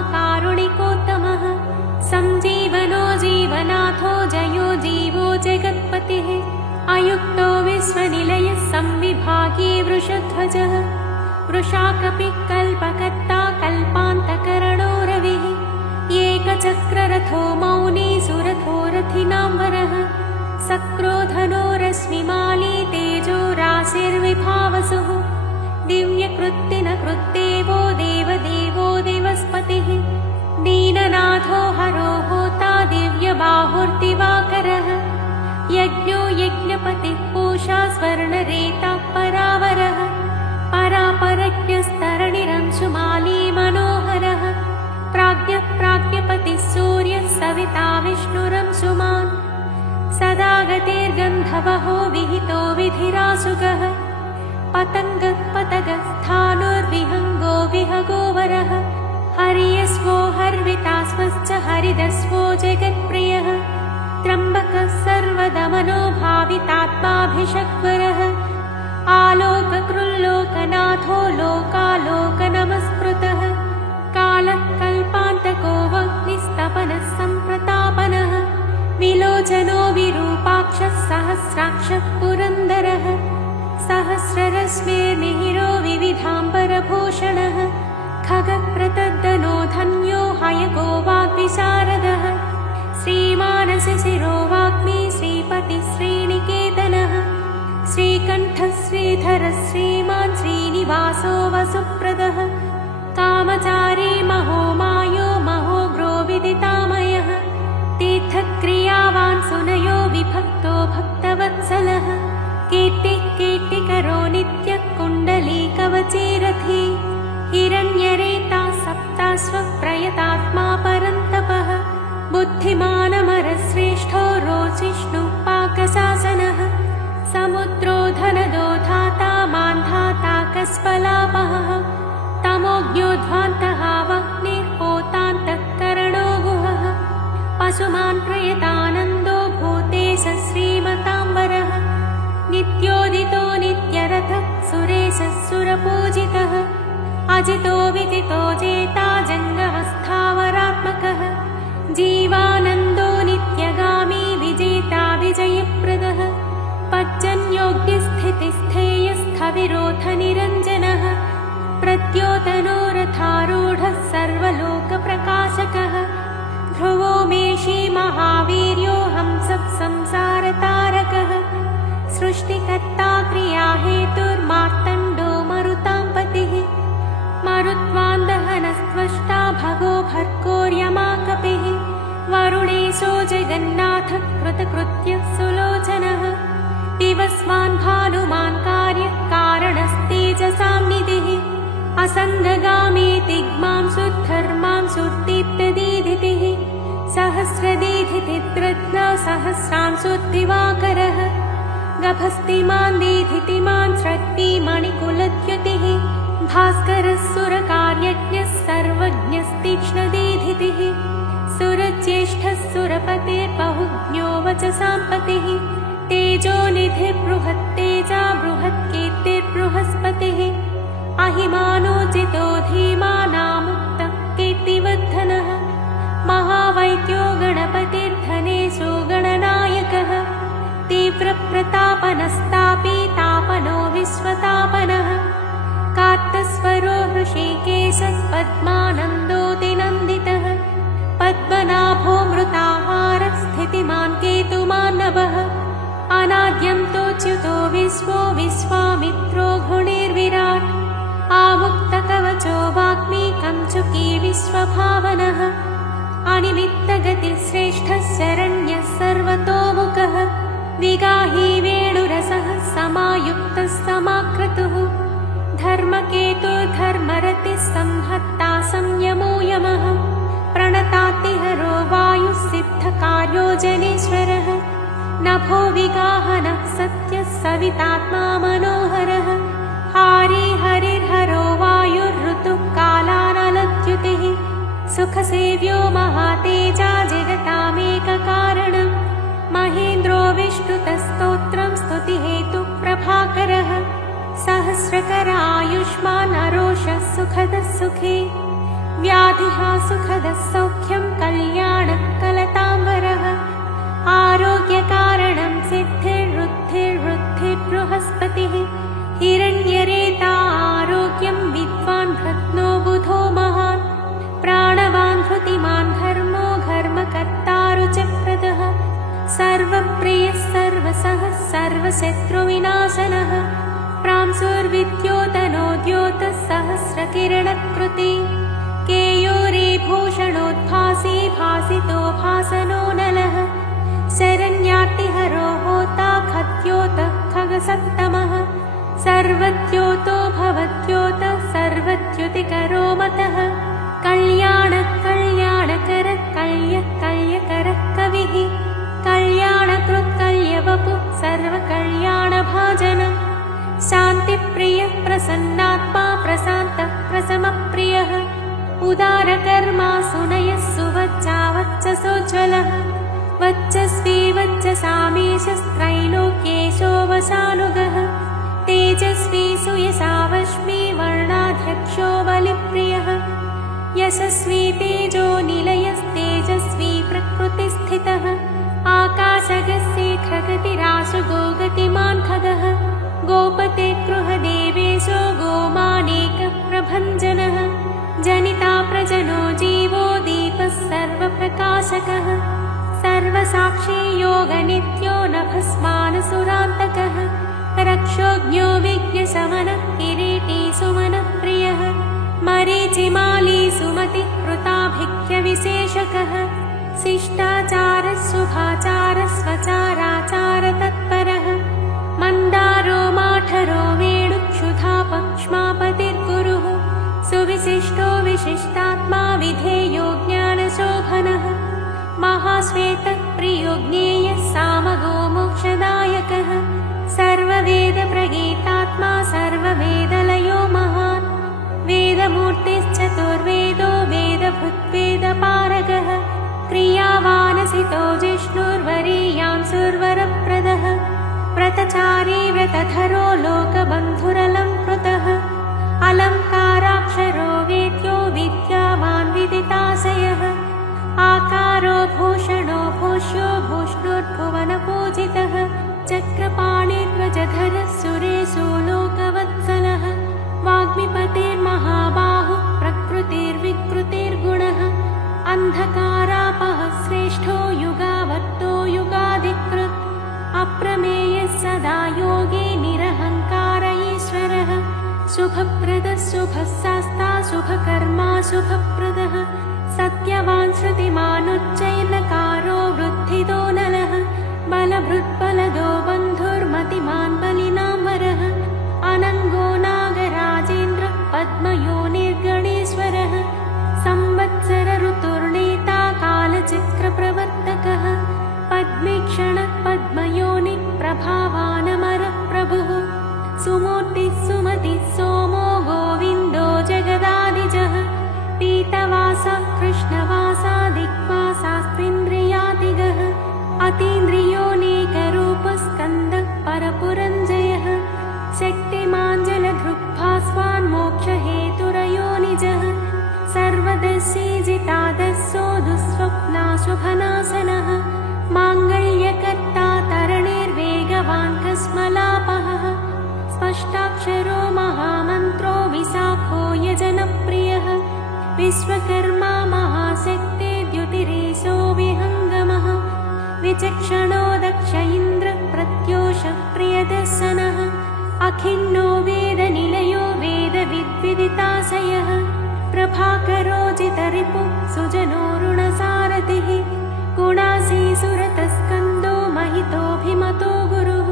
वृषाकपि कल्पकर्ता कल्पान्तकरणो रविः एकचक्ररथो मौनी सुरथो रथिनाम्बरः सक्रोधनो रश्मिमाली तेजो राशिर्विभावसुः दिव्यकृत्तिनकृत्देवो देवदेवो देवस्पतिः दीननाथो हरो होता दिव्यबाहुर्दिवाकरः यज्ञो यज्ञपतिः पूषा स्वर्णरेता परावरः परापरज्ञस्तरणिरंशुमाली मनोहरः प्राज्ञः प्राज्ञपतिः सूर्यः सविता विष्णुरंशुमान् सदा गतिर्गन्धवहो विहितो विधिरासुगः पतङ्गः पतगस्थाणुर्विहङ्गो विहगोवरः हरियस्वो हर्वितास्वश्च हरिदस्वो जगत्प्रियः त्र्यम्बकः सर्वदमनो भावितात्माभिषग्वरः आलोककृल्लोकनाथो लोकालोकनमस्कृतः कालः कल्पान्तको वह्निस्तपनः सम्प्रतापनः विलोचनो विरूपाक्षः सहस्राक्षः पुरन्दरः सहस्ररश्मिर्मिहिरो विविधाम्बरभूषणः खगप्रतद्दनो धन्यो हयगो वाग्विशारदः श्रीमानसशिरो वाग्मी श्रीपतिः श्रीनिकेतनः श्रीकण्ठः श्रीधरः श्रीमान् श्रीनिवासो वसुप्रदः कामचारी महोमायो महोग्रो विदितामयः तीर्थक्रियावान् सुनयो विभक्तो भक्तवत्सलः कीर्तिः कीर्तिकरो नित्यः कुण्डलीकवचीरथी हिरण्यरेता सप्ताश्वः प्रयतात्मा परन्तपः बुद्धिमानमरश्रेष्ठो रोचिष्णुः पाकशासनः समुद्रो धनदो धाता मान्धाता कस्पलापहः तमोज्ञोध्वान्तः वह्निर्होतान्तःकरणो गुहः पशुमान् प्रयतानन्दो भूतेशः श्रीमताम्बरः नित्योदितो नित्यरथः सुरेशः सुरपूजितः अजितो विजितो जेता जङ्गमस्थावरात्मकः जीवानन्दो नित्यगामी विजेता विजयप्रदः पज्जन्योग्यस्थितिस्थेयस्थविरोधनिरञ्जनः प्रद्योतनो रथारूढः सर्वलोकप्रकाशकः ध्रुवो मेषी महावीर्यो हंसः संसारतारकः सृष्टिकर्ता क्रियाहेतुर्मार्तण्डो मरुतां पतिः मरुत्वान्दहनस्त्वष्टा भगो भर्गोर्यमाकपिः वरुणेशो जगन्नाथः कृतकृत्यः सुलोचनः दिवस्वान् भानुमान् कार्यः कारणस्तेजसां निधिः असङ्गगामी दिग्मांसुर्धर्मां सुदीप्तदीधितिः सहस्रदीधितिद्रत्ना सहस्रांशुद्दिवाकरः गभस्तिमान् दीधितिमान् श्रद्धी मणिकुलद्युतिः भास्करः सुरकार्यज्ञः सर्वज्ञस्तीक्ष्णदीधितिः सुरज्येष्ठः सुरपतिर्बहुज्ञो वचसां पतिः तेजोनिधिर्बृहत्तेजा बृहत्कीर्तिर्बृहस्पतिः अहिमानोचितो धीमानामुक्तः कीर्तिवर्धनः महावैद्यो गणपतिर्धनेशो गणनायकः तीव्रप्रतापनस्तापी तापनो विश्वतापनः कार्तस्वरो हृषीकेशः पद्मानन्दोऽतिनन्दितः पद्मनाभो मृताहारः स्थितिमान् केतुमान्नवः अनाद्यन्तोच्युतो विश्वो विश्वामित्रो घृणिर्विराट् आमुक्तकवचो वाग्मी कञ्चुकी विश्वभावनः अनिमित्तगतिश्रेष्ठः शरण्यः सर्वतोमुखः विगाही वेणुरसः समायुक्तः समाक्रतुः धर्मकेतुर्धर्मरतिः संहत्ता संयमो यमः प्रणतातिहरो वायुः सिद्धकार्यो जनेश्वरः नभो विगाहनः सत्यः सवितात्मा मनोहरः हारी हरिर्हरो वायुर्ऋतुः कालानलद्युतिः सुखसेव्यो महातेजा जगतामेककारणम् महेन्द्रो विष्णुतस्तोत्रं स्तुतिहेतुः प्रभाकरः सहस्रकरायुष्मान् अरोषः सुखदः सुखे व्याधिः सुखदः सौख्यं कल्याणः कलताम्बरः आरोग्यकारणं सिद्धिर्वृद्धिर्वृद्धिर्बृहस्पतिः हिरण्यरेता आरोग्यं द्योतसहस्रकिरणकृति केयूरीभूषणोद्भासी भासितो भासनो नलः शरण्यार्तिहरो होता खद्योतः खगसप्तमः सर्वद्योतो भवद्योतः सर्वद्युतिकरो मतः कल्याणः कल्याणकरः कल्यकर्यकरः कविः कल्याणकृत् कल्यवपुः सर्वकल्याणभाजनम् शान्तिप्रियः प्रसन्नात्मा प्रशान्तः प्रशमप्रियः उदारकर्मा सुनयः सुवच्चावच्चसोज्ज्वलः वच्चस्वी वच्चसामीशस्त्रैलोक्येशो वशानुगः तेजस्वी सुयशावश्मी वर्णाध्यक्षो बलिप्रियः यशस्वी तेजो निलयस्तेजस्वी प्रकृतिस्थितः आकाशगस्येखगतिराशुगो गतिमान् खगः गोपते गृहदेवेशो गोमानेकप्रभञ्जनः जनिता प्रजनो जीवो दीपः सर्वप्रकाशकः सर्वसाक्षी योगनित्यो नभस्मानसुरान्तकः रक्षोज्ञो विज्ञशमनः किरीटी सुमनः प्रियः मरीचिमाली सुमतिः कृताभिख्यविशेषकः शिष्टाचारः शुभाचारः स्वचाराचारतत्परः मन्दारो माठरो वेणुक्षुधापक्ष्मापतिर्गुरुः सुविशिष्टो विशिष्टात्मा विधेयो ज्ञानशोभनः महाश्वेतः प्रियो ज्ञेयः सामगो मोक्षदायकः सर्ववेदप्रगीतात्मा सर्ववेदलयो महान् वेदमूर्तिश्चतुर्वेदो वेदभृद्वेदपारगः क्रियावानसितो जिष्णुर्वरीयान् सुरवरप्रदः व्रतचारी व्रतधरो लोकबन्धुरलं कृतः अलङ्काराक्षरो वेद्यो विद्यावान् विदिताशयः आकारो भूषणो भूष्यो भूष्णुर्भुवनपूजितः चक्रपाणिध्वजधरः सुरेशो लोकवत्सलः वाग्मिपतिर्महाबाहुः प्रकृतिर्विकृतिर्गुणः अन्धकारापः श्रेष्ठो युगावत्तो युगाधिकृत् अप्रमेयः सदा योगी निरहङ्कार ईश्वरः शुभप्रदः शुभशास्ता शुभकर्मा शुभप्रदः सत्यवान् श्रुतिमानुच्चैर्नकारो वृद्धिदो नलः बलभृद्बलदो बन्धुर्मतिमान् बलिनाम्बरः अनङ्गो नागराजेन्द्रः पद्मयोनिर्गणेश्वरः संवत्सर ऋतुर्नेता कालचक्रप्रवर्तकः पद्मीक्षणः पद्मयोनिः प्रभावानमरः प्रभुः सुमूर्तिः सुमतिः सोमो गोविन्दो जगदादिजः पीतवासः कृष्णवासा दिग्वासास्त्विन्द्रियातिगः अतीन्द्रियोऽनेकरूपस्कन्दः परपुरञ्जयः शक्तिमाञ्जलधृग्भास्वान् मोक्षहेतुरयोनिजः सर्वदर्शी जितादस्सो दुःस्वप्नाशुभनाशनः माङ्गल्यकर्ता तरणिर्वेगवान् कस्मलापहः स्पष्टाक्षरो महामन्त्रो विशाखो यजनप्रियः विश्वकर्मा महाशक्ति द्युतिरेशो विहङ्गमः विचक्षणो दक्ष इन्द्रः प्रत्योषः प्रियदर्शनः अखिन्नो वेदनिलयो वेदविद्विदिताशयः प्रभाकरो जितरिपुः सुजनोरुणसारथिः गुणासीसुरतस्कन्दो महितोऽभिमतो गुरुः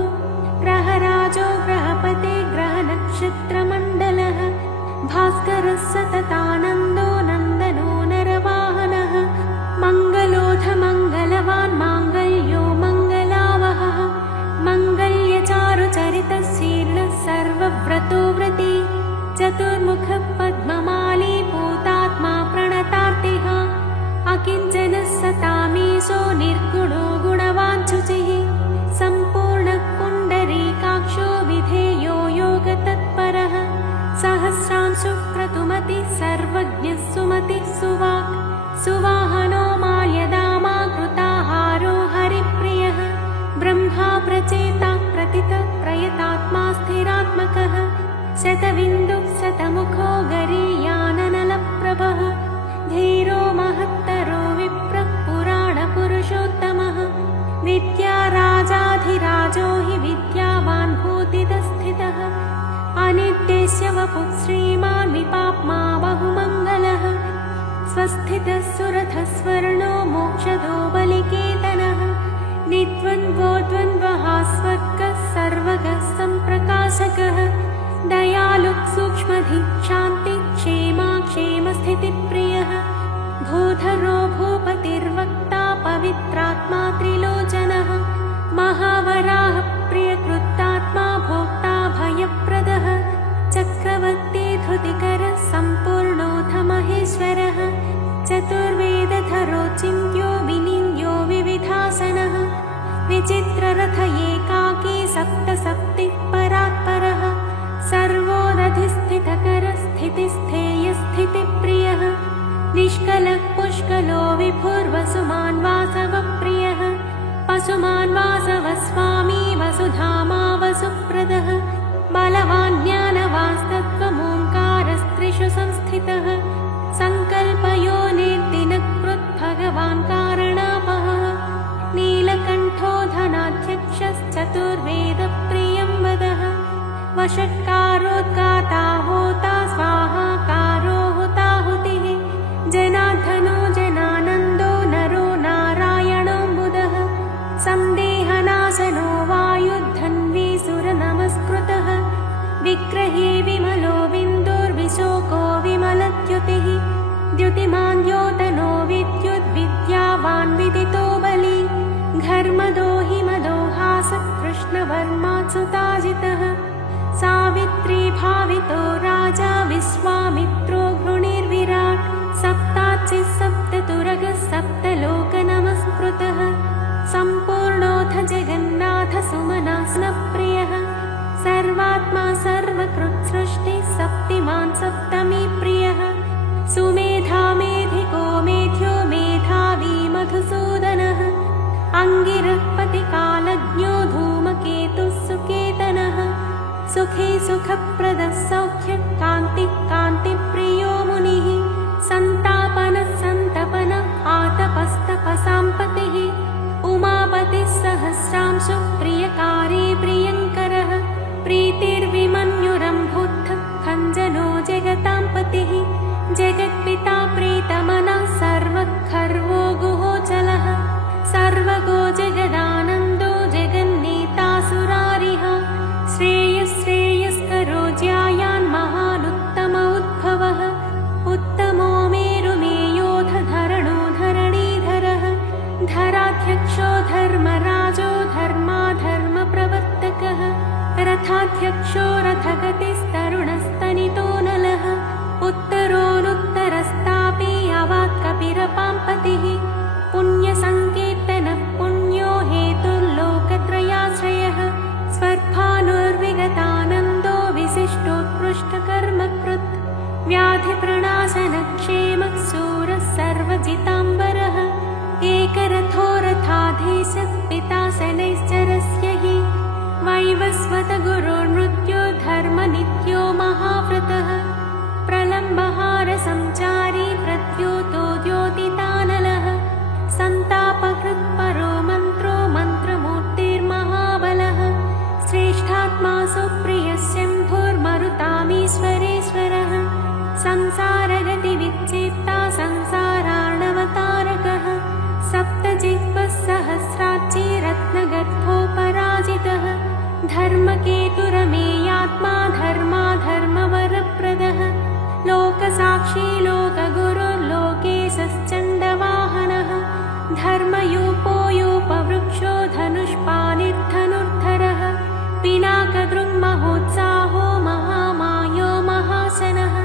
ग्रहराजो ग्रहपते ग्रहनक्षत्रमण्डलः भास्करः सततानन्दो नन्दनो नरवाहनः मङ्गलोऽधमङ्गलवान् माङ्गल्यो मङ्गलावहः मङ्गल्यचारुचरितशीर्णः सर्वव्रतो व्रती चतुर्मुखः पद्ममाली पूतात्मा प्रणतार्तिः अकिञ्चनः सतामीशो निर्गुणो गुणवान् शुचिः सम्पूर्णः पुण्डरीकाक्षो विधेयो योगतत्परः सहस्रांशुः क्रतुमतिः सर्वज्ञः सुमतिः सुवाक् सुवाहनो माल्यदामा कृताहारो हरिप्रियः ब्रह्मा प्रचेता प्रतितः प्रयतात्मा स्थिरात्मकः शतबिन्दुः शतमुखो गरीयाननलप्रभः धीरो महत्तरो विप्रः पुराणपुरुषोत्तमः विद्याराजाधिराजो हि विद्यावान् भूतितस्थितः अनिर्देश्य वपुः श्रीमन् पाप्मा बहुमङ्गलः स्वस्थितः सुरथः स्वर्णो मोक्षदो बलिकेतनः निद्वन्द्वो द्वन्द्वः स्वर्गः सर्वगः सम्प्रकाशकः दयालुः सूक्ष्मधिः शान्तिः क्षेमा क्षेमस्थितिप्रियः भूधरो भूपतिर्वक्ता पवित्रात्मा त्रिलोचनः महावराः प्रियकृतात्मा भोक्ता भयप्रदः चक्रवर्ती धृतिकरः सम्पूर्णोऽथ महेश्वरः चतुर्वेदधरो चिन्त्यो विनिन्द्यो विविधासनः विचित्ररथ एकाकी सप्तसप्तिः परात्परः सर्वोदधिस्थितकरः स्थितिस्थेयस्थितिप्रियः निष्कलः पुष्कलो विभुर्वसुमान् वासवप्रियः पशुमान् वासवः स्वामी वसुधामा वसुप्रदः बलवान् ज्ञानवास्तत्त्वमोङ्कारस्त्रिषु संस्थितः सङ्कल्पयो निर्दिनकृत् भगवान् कारणापहः नीलकण्ठो धनाध्यक्षश्चतुर्वेदप्रियं वदः वषट्कारोद्गाता होता स्वाहाकारो हुताहुतिः जनार्दनो जनानन्दो नरो नारायणोऽम्बुदः सन्देहनाशनो वायुद्धन्वी सुरनमस्कृतः विग्रहे विमलो बिन्दुर्विशोको विमलद्युतिः द्युतिमान् द्योतनो विद्युद्विद्यावान् विदितो बली घर्मदो हिमदो हासः कृष्णवर्मात्सुताजितः सावित्री भावितो राजा विश्वामित्रो घृणिर्विराट् सप्ताचिः सप्ततुरगः सप्तलोकनमस्कृतः सम्पूर्णोऽथ जगन्नाथ सुमनास्नप्रियः सर्वात्मा सर्वकृत्सृष्टिः सप्तिमान् सप्तमी प्रियः सुमेधा मेधिको मेध्यो मेधावी मधुसूदनः अङ्गिरः पतिकालज्ञो धूमकेतुः सुकेतनः सुखी सुखप्रदः सौख्यः कान्तिः कान्तिप्रियो मुनिः सन्तापनः सन्तपनः आतपस्तपसाम्पतिः उमापतिः सहस्रांशुः प्रियकारी प्रियङ्करः प्रीतिर्विमन्युरम्भुद्धः खञ्जनो जगतां पतिः जगत्पिता प्रीतमनः सर्वखर्वो गुहोचलः सर्वगो जगदानन्दो जगन्नेता सुरारिः श्रेयस्करो ज्यायान् महानुत्तम उद्भवः उत्तमो मेरुमेयोऽथ धरणो धरणीधरः धराध्यक्षो धर्मराजो धर्माधर्मप्रवर्तकः रथाध्यक्षो रथगतिस्तरुणस्तनितो नलः उत्तरोनुत्तरस्तापि अवात्कपिरपाम्पतिः पुण्यसङ्कीर्तनः पुण्यो हेतुर्लोकत्रयाश्रयः स्वर्भानुर्विगतानन्दो विशिष्टोत्कृष्टकर्मकृत् व्याधिप्रणाशनक्षेमः शूरः सर्वजिताम्बरः एकरथो रथाधीशः पिता शनैश्चरस्य हि वैवस्वतगुरोर्नृत्यो धर्मनित्यो महाव्रतः प्रलम्बहारसञ्चारी प्रद्योतो द्योतितानलः सन्तापहृत्परो मन्त्रो मन्त्रमूर्तिर्महाबलः श्रेष्ठात्मा सुप्रियः शम्भुर्मरुतामीश्वरेश्वरः संसारगतिविच्छेत्ता संसारार्णवतारकः सप्तजिह्वः सहस्राच्ची रत्नगर्भोपराजितः धर्मकेतुरमेयात्मा धर्माधर्मवरप्रदः लोकसाक्षी लोकगुरुर्लोकेशश्चण्डवाहनः धर्मयूपो यूपवृक्षो धनुष्पाणिर्धनुर्धरः पिनाकदृङ्महोत्साहो महामायो महाशनः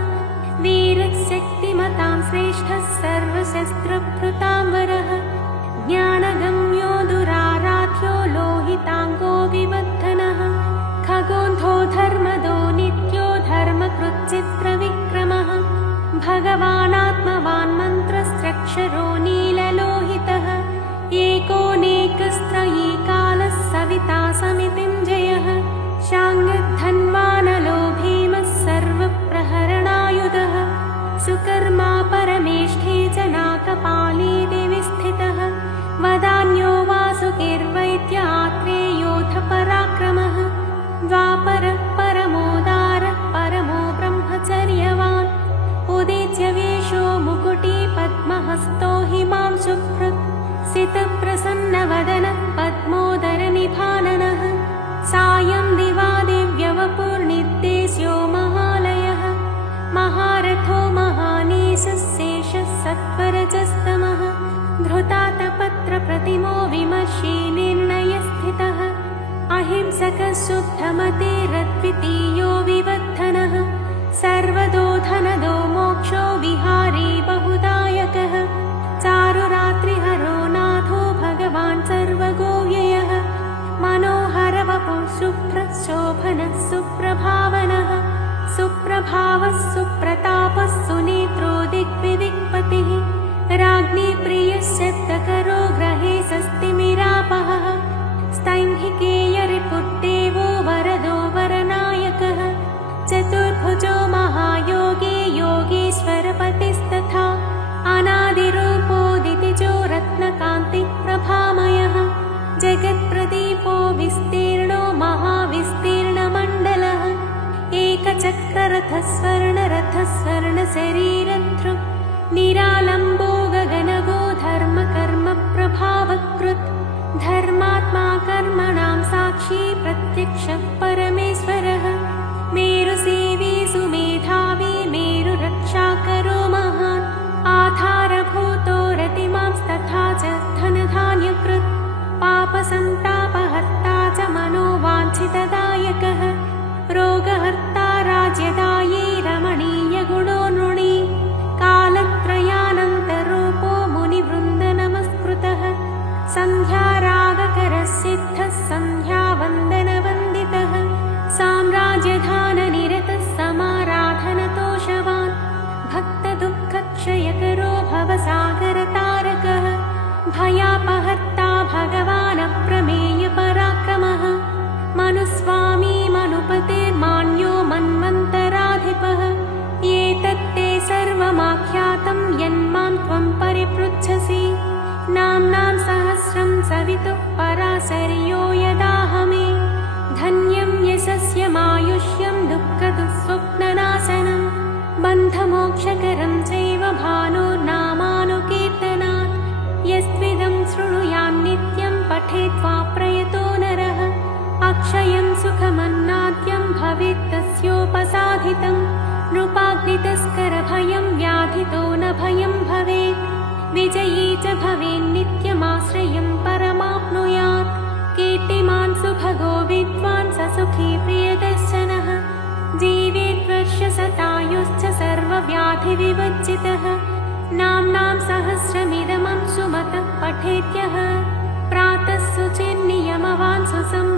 वीरशक्तिमतां श्रेष्ठः सर्वशस्त्रभृताम्बरः ज्ञानगम्यो दुराराध्यो लोहिताङ्गो विबद्धनः खगोन्धो धर्मदो नित्यो धर्मकृच्चित्रविक्रमः भगवानात्मवान् मन्त्रस्त्रक्षरो नीललोहितः एकोनेकस्त्रयी कालः सविता समितिञ्जयः शाङ्गधन्वानलो भीमः सर्वप्रहरणायुधः सुकर्मा परमेष्ठी जनाकपाली दिवि स्थितः वदान्यो वासुकिर्वैद्य आत्रेयोऽथ पराक्रमः सत्त्वरजस्तमः धृतातपत्रप्रतिमो विमर्शी निर्णयस्थितः अहिंसकः शुद्धमतेरद्वितीयो विवर्धनः सर्वदो धनदो मोक्षो विहारी बहुदायकः चारुरात्रिहरो नाथो भगवान् सर्वगोव्ययः मनोहरवपुः शुभ्रशोभनः सुप्रभावनः सुप्रभावः सुप्रतापः सुनेत्रो दिग्विदिक्पतिः राज्ञी प्रियश्चेत्तकरो ग्रहे स्वस्तिमिरापहः स्तैहिकेयरिपुर्देवो वरदो वरनायकः चतुर्भुजो महायोगी योगीश्वरपतिस्तथा अनादिरूपोदितिजो रत्नकान्तिः प्रभामयः जगत्प्रदीपो विस्तीर्णो महाविस्तीर्णमण्डलः एकचक्ररथः स्वर्णरथस्वर्णशरीरधृक् निरालम्बो गगनगो धर्मकर्मप्रभावकृत् धर्मात्मा कर्मणां साक्षी प्रत्यक्षः परमेश्वरः मेरुसेवी सुमेधावी मेरुरक्षाकरो महान् आधारभूतो रतिमांस्तथा च धनधान्यकृत् पापसन्तापहर्ता च मनोवाञ्छितदायकः रोगहर्ता राज्यदायी रमणीयगुणो नृणी कालत्रयानन्तरूपो मुनिवृन्दनमस्कृतः सन्ध्यारागकरः सिद्धः सन्ध्यावन्दनवन्दितः साम्राज्यधाननिरतः समाराधनतोषवान् भक्तदुःखक्षयकरो भवसागरतारकः भयापहर्ता भगवानप्रमेयपराक्रमः मनुस्वामी मनुपतेर्मान्यो मन्वन्तराधिपः एतत्ते सर्वमाख्यातं यन्मां त्वं परिपृच्छसि नाम्नां सहस्रं सवितुः पराशर्यो यदाहमे धन्यं यशस्यमायुष्यं दुःखदुःस्वप्ननाशनं बन्धमोक्षकरं चैव भानुर्नामानुकीर्तनात् यस्त्विदं शृणुयान्नित्यं पठेद्वा प्रयतो नरः अक्षयं सुखमन्नाद्यं भवेत् तस्योपसाधितं नृपाग्नितस्करभयं व्याधितो न भयं भवेत् विजयी च भवेन्नित्यमाश्रयं परमाप्नुयात् कीर्तिमान् सुभगो विद्वान् स सुखी प्रियदर्शनः जीवेद्वर्षशतायुश्च सर्वव्याधिविवर्जितः नाम्नां सहस्रमिदमं सुमतः पठेत्यः प्रातः शुचिर्नियमवान् सुसंवत्सरो